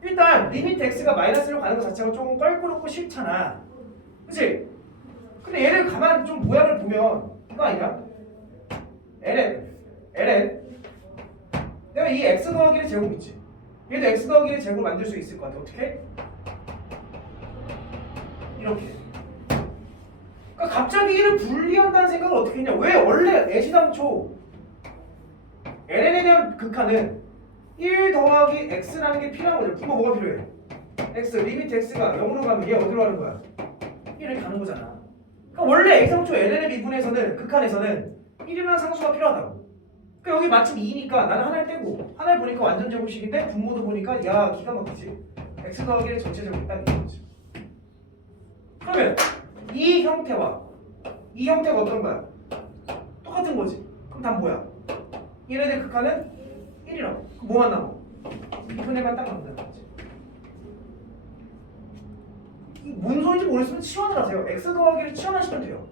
일단 리미트 x가 마이너스로 가는 것 자체가 조금 껄끄럽고 싫잖아. 그치? 근데 얘를 가만 좀 모양을 보면 이거 아니야? ln 내가 이 x 더하기의 제곱 있지? 얘도 x 더하기의 제곱을 만들 수 있을 것 같아. 어떻게? 이렇게. 그러니까 갑자기 얘를 분리한다는 생각을 어떻게 했냐? 왜 원래 애시당초 ln에 대한 극한은 1 더하기 x라는 게 필요한 거죠. 분모 뭐가 필요해? x, 리미트 x가 0으로 가면 얘 어디로 가는 거야? 1을 가는 거잖아. 그러니까 원래 애시당초 ln의 미분에서는 극한에서는 1이라는 상수가 필요하다고. 그러니까 여기 마침 2니까 나는 하나를 떼고 하나를 보니까 완전 제곱식인데 분모도 보니까 야 기가 막히지. x 더하기를 전체 제곱이 딱 이런 거지. 그러면 이 형태와 이 형태가 어떤 거야? 똑같은 거지. 그럼 답 뭐야? 얘네들 극한은 1이라고. 뭐만 남아? 2분의만 딱 남는다는 거지. 이 뭔 소리인지 모르겠으면 치환을 하세요. x 더하기를 치환하시면 돼요.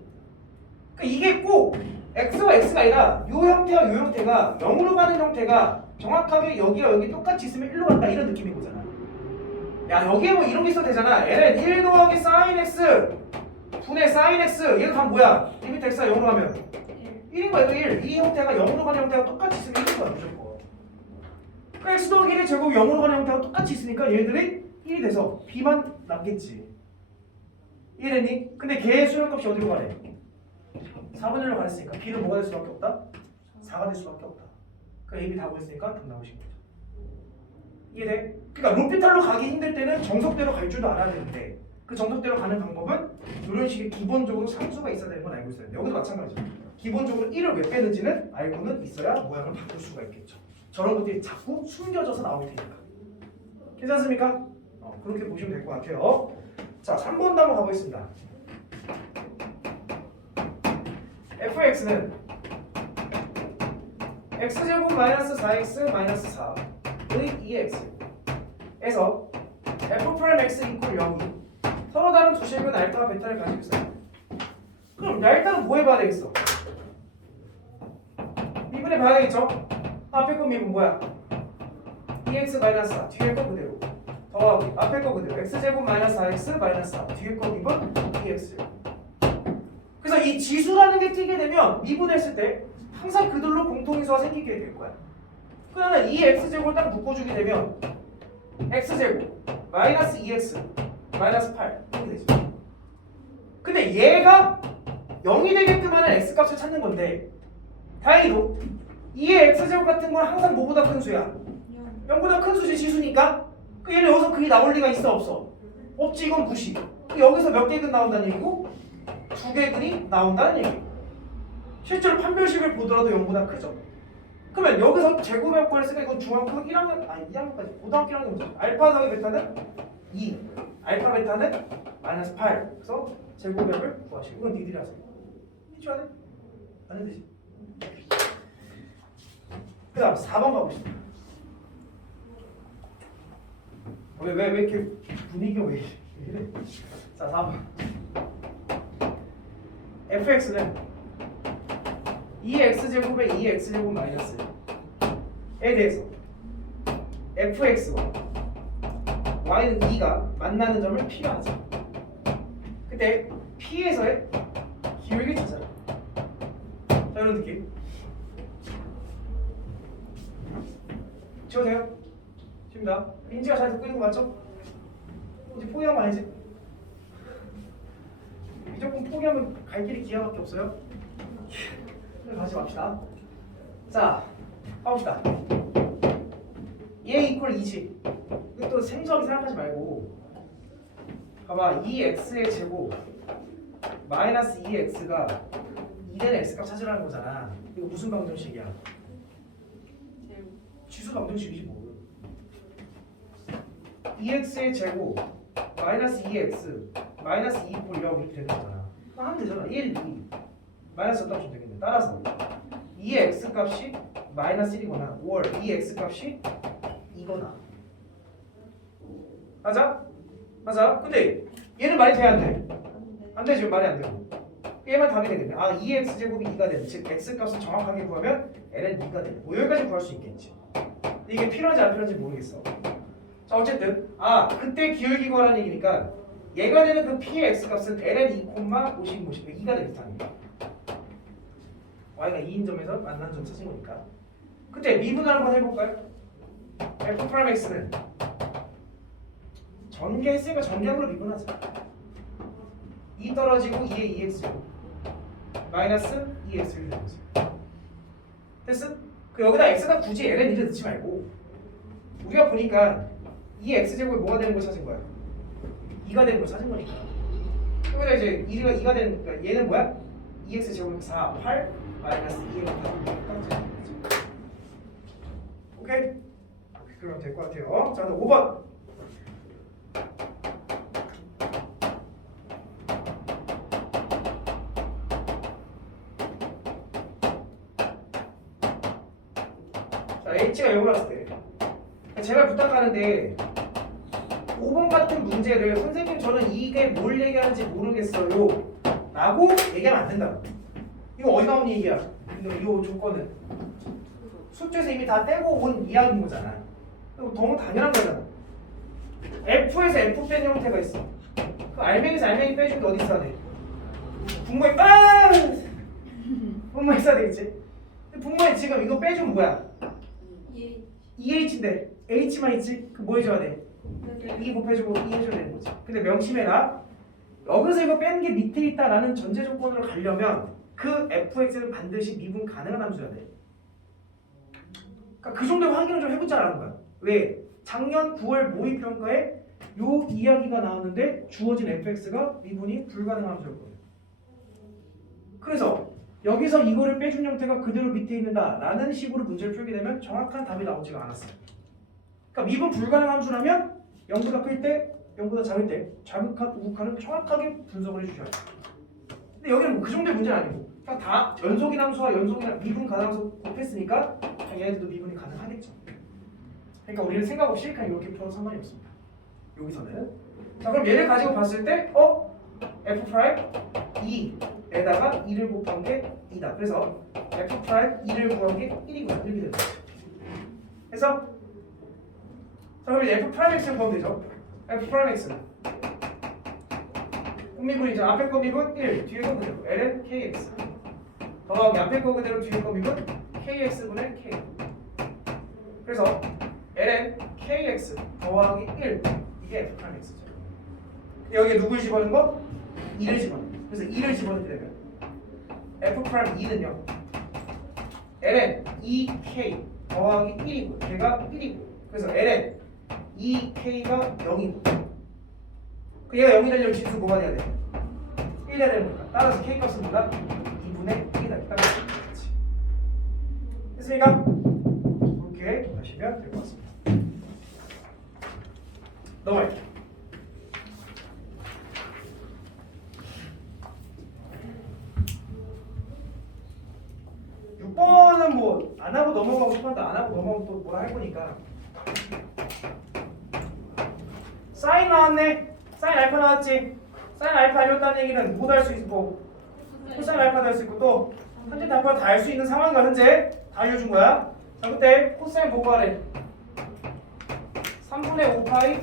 그러니까 이게 꼭 x와 x가 아니라 이 형태와 이 형태가 0으로 가는 형태가 정확하게 여기와 여기 똑같이 있으면 1로 간다 이런 느낌인 거잖아. 야 여기에 뭐 이런 게 있어도 되잖아. ln 1 더하기 sin x 분의 sin x 얘도 다 뭐야? 리미트 x가 0으로 가면 1인 거야. 1. 이 형태가 0으로 가는 형태가 똑같이 있으면 1인 거야 무조건. 그러니까 x 더하기 1의 제곱이 0으로 가는 형태가 똑같이 있으니까 얘들이 1이 돼서 b만 남겠지. 이해됐니? 근데 걔의 수렴값이 어디로 가래? 4분의 1로 가랬으니까 b는 뭐가 될 수밖에 없다? 4가 될 수밖에 없다. 그러니까 AB 다 구했으니까 답 나오신 거죠. 이해돼? 그러니까 로피탈로 가기 힘들 때는 정석대로 갈 줄도 알아야 되는데 그 정석대로 가는 방법은 이런 식의 기본적으로 상수가 있어야 되는 건 알고 있어야 돼. 여기도 마찬가지죠. 기본적으로 1을 왜 빼는지는 알고는 있어야 모양을 바꿀 수가 있겠죠. 저런 것들이 자꾸 숨겨져서 나올 테니까. 괜찮습니까? 그렇게 보시면 될 것 같아요. 자, 3번도 한번 가보겠습니다. fx는 x제곱 마이너스 4x 마이너스 4의 2x 에서 f'(x) 이퀄 0이 서로 다른 두 실근 알파와 베타를 가지고 있어요. 그럼 일단은 뭐 해봐야 되겠어? 미분해 봐야 되겠죠? 앞에 거 미분 뭐야? 2x 마이너스 4 뒤에 거 그대로 더하기 앞에 거 그대로 x제곱 마이너스 4x 마이너스 4 뒤에 거 미분 2x. 그래서 이 지수라는 게 띄게 되면 미분했을 때 항상 그들로 공통인수가 생기게 될 거야. 그러면 이 x제곱을 딱 묶어주게 되면 x제곱 마이너스 2x 마이너스 8 이렇게 되죠. 근데 얘가 0이 되게끔 하는 x값을 찾는 건데 다행히도 2의 x제곱 같은 건 항상 뭐보다 큰 수야? 0보다 큰 수지 지수니까 그 얘는 여기서 그게 나올 리가 있어 없어? 없지. 이건 무시. 여기서 몇 개근 나온다는 얘기고 2개근이 나온다는 얘기. 실제로 판별식을 보더라도 0보다 크죠. 그러면 여기서 제곱 요건을 쓰니까 이건 중학교 1학년 아니 2학년까지 고등학교 1학년 문제. 알파 더하기 베타는 2 알파 베타는 마이너스 8 그래서 제곱액을 구하시고 이건 니들이 하세요. 해줘야 돼? 안 해도 되지. 그 다음 4번 가보시죠. 왜 이렇게 분위기가 왜 이래? 자 4번 fx는 2x제곱에 2x제곱 마이너스에 대해서 fx와 y는 2가 만나는 점을 P가 하자. 그때 P에서의 기울기 찾아라. 자 이런 느낌 지워져요? 지웁니다. 민지가 잘 듣고 있는 거 맞죠? 이제 포기하면 아니지? 무조건 포기하면 갈 길이 기아밖에 없어요. 가지 맙시다. 자, 가봅시다. 얘 이퀄 2지. 이거 또 생소하게 생각하지 말고 봐봐. 2x의 제곱 마이너스 2x가 2되는 x값 찾으라는 거잖아. 이거 무슨 방정식이야? 지수 방정식이지 뭐. 2x의 제곱 마이너스 2x 마이너스 2꼴이라고 이렇게 되는 거잖아. 그럼 하면 되잖아. 1, 2 마이너스 딱 주면 되겠네. 따라서 2의 x값이 마이너스 1이거나 5월 2의 x값이 2거나 맞아? 맞아? 근데 얘는 말이 돼야 안 돼? 안 되지. 말이 안 되고 얘만 답이 되겠네. 아 2의 x제곱이 2가 되는 즉 x값을 정확하게 구하면 l은 2가 되는 뭐 여기까지 구할 수 있겠지. 근데 이게 필요한지 안 필요한지 모르겠어. 자 어쨌든 그때 기울기 구하라는 얘기니까 얘가 되는 그 p의 x값은 ln 2, 50, 2가 되겠다니까. y가 2인 점에서 만나는 점 찾은 거니까. 그때 미분을 한번 해볼까요? f'(x는) 전개했으니까 전개함으로 미분하자. 2 떨어지고 2에 2x 마이너스 2x를 되는 거지. 됐어? 그 여기다 x가 굳이 ln 2를 넣지 말고 우리가 보니까 2x제곱이 뭐가 되는 걸 찾은 거야? 2가 되는 걸 찾은 거니까. 여기다 이제 2가 되는 그러니까 얘는 뭐야? 2x제곱 4, 8 마이너스 2에 8 오케이? 그러면 될 것 같아요. 자, 5번. 자, H가 0을 왔을 때 제발 부탁하는데 5번 같은 문제를 선생님 저는 이게 뭘 얘기하는지 모르겠어요 라고 얘기하면 안 된다. 이거 어디 나온 얘기야? 이 조건은 숙제에서 이미 다 떼고 온 이야기인 거잖아. 너무 당연한 거잖아. F에서 F 뺀 형태가 있어. 그 알맹이에서 알맹이 빼주는 게 어디 있어야 돼? 분모에 분모에 있어야 되겠지? 근데 분모에 지금 이거 빼주면 뭐야? 2H인데 H만 있지? 그 뭐 해줘야 돼? 2 곱해주고 2 해줘야 되는 거지. 근데 명심해라. 여기서 이거 뺀 게 밑에 있다라는 전제 조건으로 가려면 그 fx는 반드시 미분 가능한 함수여야 돼. 그러니까 그 정도의 확인을 좀 해보자라는 거야. 왜? 작년 9월 모의평가에 요 이야기가 나왔는데 주어진 fx가 미분이 불가능한 함수였거든. 그래서 여기서 이거를 빼준 형태가 그대로 밑에 있는다라는 식으로 문제를 풀게 되면 정확한 답이 나오지가 않았어요. 그러니까 미분 불가능한 함수라면 0보다 클 때, 0보다 작을 때 좌극한, 우극한을 정확하게 분석을 해주셔야 돼요. 근데 여기는 그 정도의 문제는 아니고 그냥 다 연속인 함수와 연속인 미분 가능한 함수 곱했으니까 얘네들도 미분이 가능하겠죠. 그러니까 우리는 생각 없이 그냥 이렇게 풀어도 상관이 없습니다. 여기서는 자 그럼 얘를 가지고 봤을 때 f 프라임 2에다가 2를 곱한 게 2다. 그래서 f 프라임 2를 구한 게 1이구나. 이렇게 되는 거죠. 그래서 자 그럼 이제 f 프라임 x를 보면 되죠. f 프라임 x 미분이죠. 앞에 거 미분 1, 뒤에 거 그대로 ln kx 더하기 앞에 거 그대로 뒤에 거 미분 kx분의 k. 그래서 ln kx 더하기 1 이게 f 프라임 x죠. 여기에 누굴 집어넣은 거? 2를 집어넣어. 그래서 2를 집어넣게 되면 f 프라임 2는요 ln 2k 더하기 1이고 걔가 1이고 그래서 ln 2k가 0이고 얘가 0이 되려면 진수 뭐가 돼야 돼? 1이 돼야 되는 거니까 따라서 k 값은 뭐다? 2분의 1이다. 딱 그렇지. 됐습니까? 이렇게 하시면 될 것 같습니다. 넘어갈게요. 6번은 뭐 안 하고 넘어가고 싶은데 안 하고 넘어가면 또 뭐라 할 거니까. 사인 나왔네. 사인 알파 나왔지. 사인 알파 알렸다는 얘기는 뭐도 할 수 있고 코사인 알파도 할 수 있고 또 현재 알파 다 알 수 있는 상황과 현재 다 알려준 거야. 자 그때 코사인 뭐가 하래? 3분의 5파이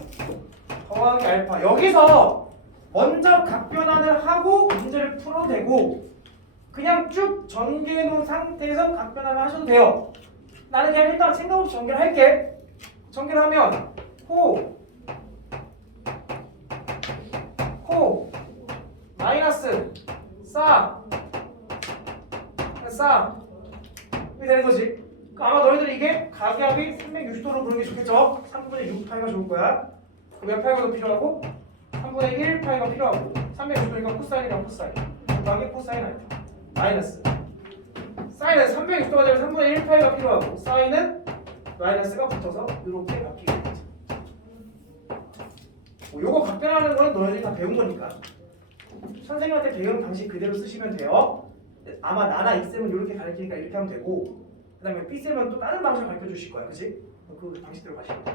더하기 알파. 여기서 먼저 각변환을 하고 문제를 풀어도 되고 그냥 쭉 전개해 놓은 상태에서 각변환을 하셔도 돼요. 나는 그냥 일단 생각 없이 전개를 할게. 전개를 하면 코 마이너스 싸 이렇게 되는 거지. 아마 너희들 이게 가격이 360도로 보는 게 좋겠죠? 3분의 6파이가 좋을 거야. 몇 파이가 필요하고 3분의 1 파이가 필요하고 360도니까 코사인이랑 코사인 더하기 코사인 알파 마이너스 사인은 360도가 되면 3분의 1 파이가 필요하고 사인은 마이너스가 붙어서 이렇게 바뀌게 되죠. 요거 각변하는 거는 너희들이 다 배운 거니까 선생님한테 배운 방식 그대로 쓰시면 돼요. 아마 나나 이쌤은 이렇게 가르치니까 이렇게 하면 되고 그 다음에 B쌤은 또 다른 방식을 가르쳐 주실 거야. 그치? 그 방식대로 가시면 돼.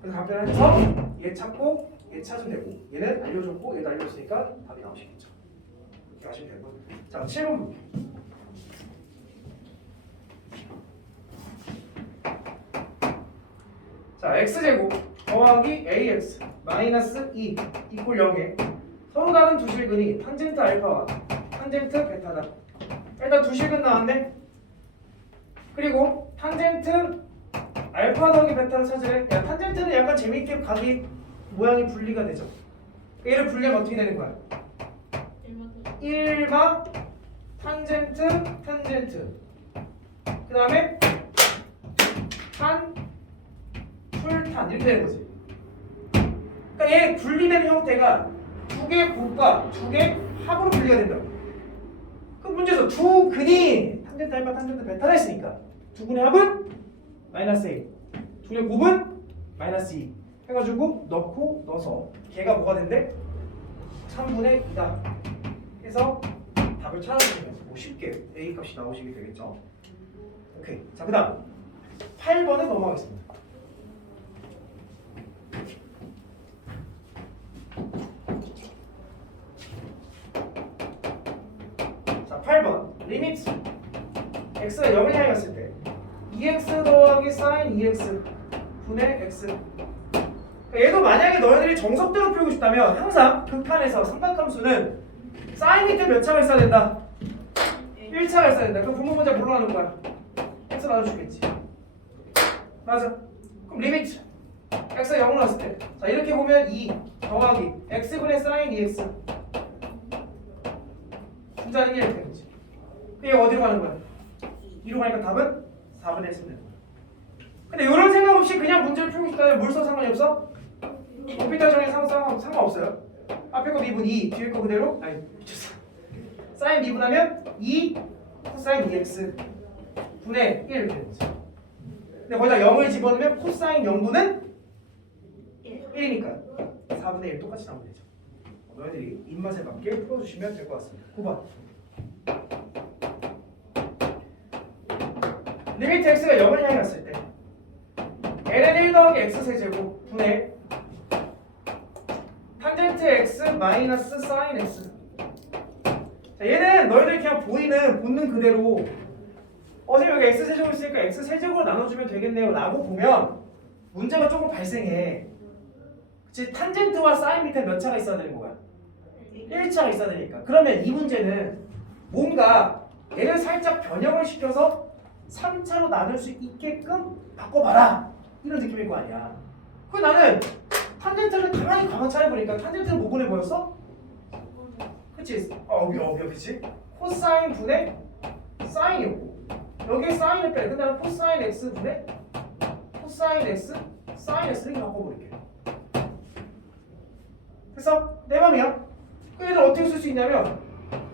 그래서 각변해서 얘 찾고 얘 찾으면 되고 얘는 알려줬고 얘도 알려줬으니까 답이 나오시겠죠. 이렇게 하시면 되고 자 7번 볼게요. 자 x제곱 더하기 ax 마이너스 2 이꼴 0에 서로 다른 두 실근이 탄젠트 알파와 탄젠트 베타다. 일단 두 실근 나왔네. 그리고 탄젠트 알파 더하기 베타를 찾으래. 야 탄젠트는 약간 재미있게 각이 모양이 분리가 되죠. 얘를 분리하면 어떻게 되는 거야? 1마 탄젠트 그 다음에 풀탄 이렇게 되는 거지. 그러니까 얘 분리되는 형태가 두 개 곱과 두 개 합으로 분리가 된다고. 그럼 문제에서 두 근이 탄젠트 알파 탄젠트 베타가 있으니까 두 근의 합은 마이너스 1 둘의 곱은 마이너스 2 해가지고 넣어서 걔가 뭐가 된대? 3분의 2다 해서 답을 찾아주시면 뭐 쉽게 A 값이 나오시게 되겠죠. 오케이. 자, 그 다음 8번에 넘어가겠습니다. 자, 8번 리미트 x가 0을 향해 갔을 때 2x 더하기 sin 2x 분의 x. 얘도 만약에 너희들이 정석대로 풀고 싶다면 항상 극한에서 삼각함수는 사인 밑에 몇 차가 있어야 된다? 1차가 있어야 된다. 그럼 분모 문제 뭘로 하는 거야? x 나눠주겠지. 맞아. 그럼 리미트 x가 0을 넣었을 때 자 이렇게 보면 2 더하기 x분의 sin 2x 분자는 1 이렇게 되지. 얘가 어디로 가는 거야? 2로 가니까 답은 4분의 1 쓰면 되는 거야. 근데 이런 생각 없이 그냥 문제를 풀고 싶다면 뭘 써 상관이 없어? 오피터 정의 상관없어요. 앞에 거 미분 2, 뒤에 거 그대로 아니 미쳤어. 사인 미분하면 2 코사인 2x 분의 1 이렇게 되죠. 근데 거기다 0을 집어넣으면 코사인 0분은 1이니까 4분의 1 똑같이 나오면 되죠. 너희들이 입맛에 맞게 풀어주시면 될 것 같습니다. 9번 리미트 x가 0을 향해 갔을 때 ln 1 더하기 x 세제곱 분의 탄젠트 x 마이너스 사인 x. 자, 얘는 너희들이 그냥 보이는 본능 그대로 선생님 여기 x 세제곱 있으니까 x 세제곱으로 나눠주면 되겠네요 라고 보면 문제가 조금 발생해. 그치? 탄젠트와 사인 밑에 몇 차가 있어야 되는 거야? 1차가 있어야 되니까. 그러면 이 문제는 뭔가 얘를 살짝 변형을 시켜서 3차로 나눌 수 있게끔 바꿔봐라 이런 느낌일 거 아니야. 그 나는 탄젠트를 가만히 차려보니까 탄젠트는 뭐 보내 보였어? 그치? 그치? 코사인 분의 사인이었고 여기에 사인을 빼. 근데 나는 코사인 x 분의 코사인 x 사인 x를 이렇게 바꿔버릴게. 그래서 내 맘이야. 그 얘들 어떻게 쓸 수 있냐면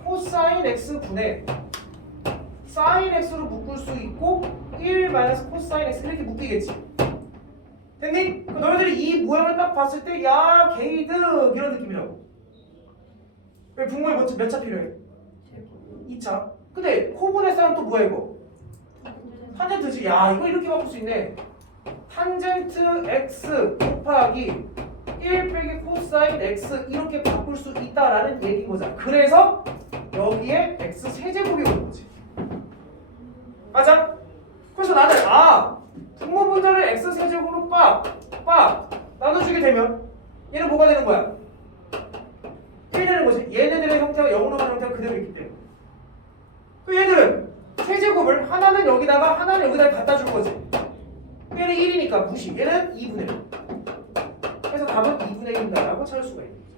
코사인 x 분의 사인 x로 묶을 수 있고 1 마이너스 코사인 x 이렇게 묶이겠지. 됐니? 그 너희들이 이 모양을 딱 봤을 때 야 게이득 이런 느낌이라고. 왜 분모에 몇 차 필요해? 2차. 근데 코분의 사람 또 뭐야 이거? 탄젠트지. 야 이거 이렇게 바꿀 수 있네. 탄젠트 x 곱하기 1 빼기 코사인 x 이렇게 바꿀 수 있다라는 얘기인 거잖아. 그래서 여기에 x 세제곱이 오는 거지. 맞아? 그래서 나는 분모 분자를 x 세제곱으로 빡 나눠주게 되면 얘는 뭐가 되는 거야? 1 되는 거지. 얘네들의 형태가 0으로 가는 형태가 그대로 있기 때문에. 그 얘들은 세제곱을 하나는 여기다가 하나는 여기다가 갖다 주는 거지. 얘는 1이니까 무시. 얘는 2분의 1. 그래서 답은 2분의 1인가라고 찾을 수가 있는 거죠.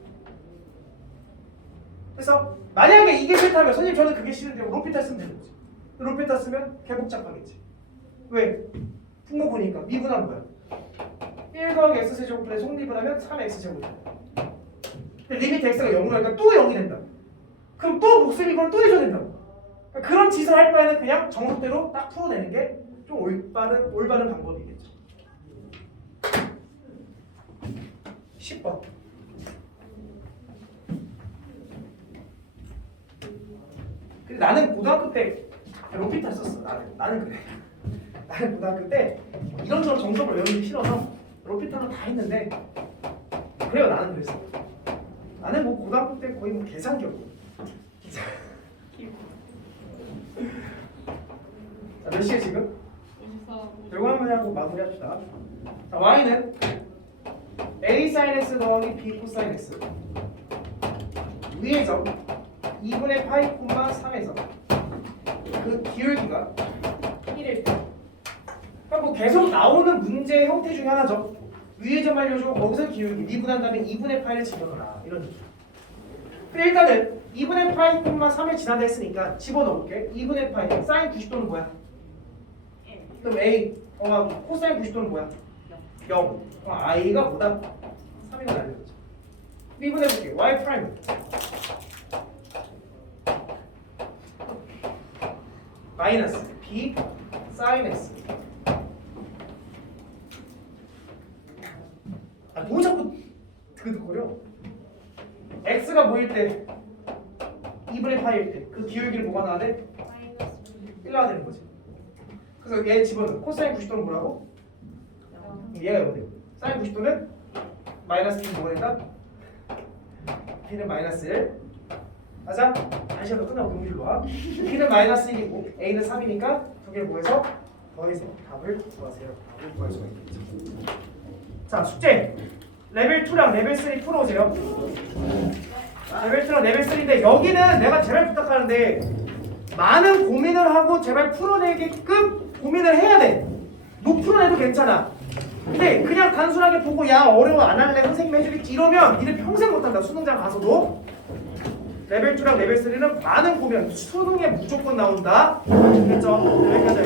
그래서 만약에 이게 싫다면 선생님 저는 그게 싫은데 로피타 쓰면 되는 거지. 로피타 쓰면 개복잡하겠지. 왜? 분모 보니까 미분하는 거야. 1 더하기 x제곱분의 속리분하면 3x제곱이 리미트 x가 0으로 하니까 또 0이 된다. 그럼 또 목소리 이걸 또 해줘야 된다고. 그러니까 그런 짓을 할 바에는 그냥 정석대로 딱 풀어내는 게 좀 올바른 방법이겠죠. 10번. 근데 나는 고등학교 때 로피타 썼어. 나는 그래. 나는 고등학교 때 이런저런 정석을 외우기 싫어서 로피타로 다 했는데 그래요. 나는 그랬어. 나는 뭐 고등학교 때 거의 뭐 계산기였고. 자, 몇 시에 지금? 54. 이거 한번 하고 마무리합시다. 자, y는 a sin x 더하기 b 코사인 x 위의 점 2분의 파이 콤마 3에서 그 기울기가 1일 때. 그러니까 뭐 계속 나오는 문제의 형태 중에 하나죠. 위의 점 알려주고 거기서 기울기 미분한 다음에 2분의 파이를 집어넣어라 이런 느낌. 그래 일단은 2분의 파이 콤마 3을 지난다 했으니까 집어넣을게. 2분의 파이 사인 90도는 뭐야? 그럼 a 코사인 90도는 뭐야? 0. i가 뭐다? 3이가 날려있죠. 미분해볼게. y 프라임 마이너스 b 사인 x. 뭐 자꾸 드거려? x가 뭐일 때? 2분의 파이일 때 그 기울기를 뭐가 나와야 돼? 1 나와야 되는 거지. 그래서 얘 집어넣어. 코사인 90도는 뭐라고? 얘가 0이 되고 사인 90도는 마이너스 B는 뭐가 된다? B는 마이너스 1. 맞아? 다시 한번 끝나고 공주로 와. B는 마이너스 1이고 A는 3이니까 두 개를 뭐해서? 더해서 답을 구하세요. 답을 구할 수가 있겠죠. 자 숙제 레벨 2랑 레벨 3 풀어오세요. 레벨 2랑 레벨 3인데 여기는 내가 제발 부탁하는데 많은 고민을 하고 제발 풀어내게끔 고민을 해야 돼. 못 풀어내도 괜찮아. 근데 그냥 단순하게 보고 야 어려워 안 할래 선생님 해주겠지 이러면 니네 평생 못한다. 수능장 가서도. 레벨 2랑 레벨 3는 많은 고민. 수능에 무조건 나온다. 됐죠? 여기까지.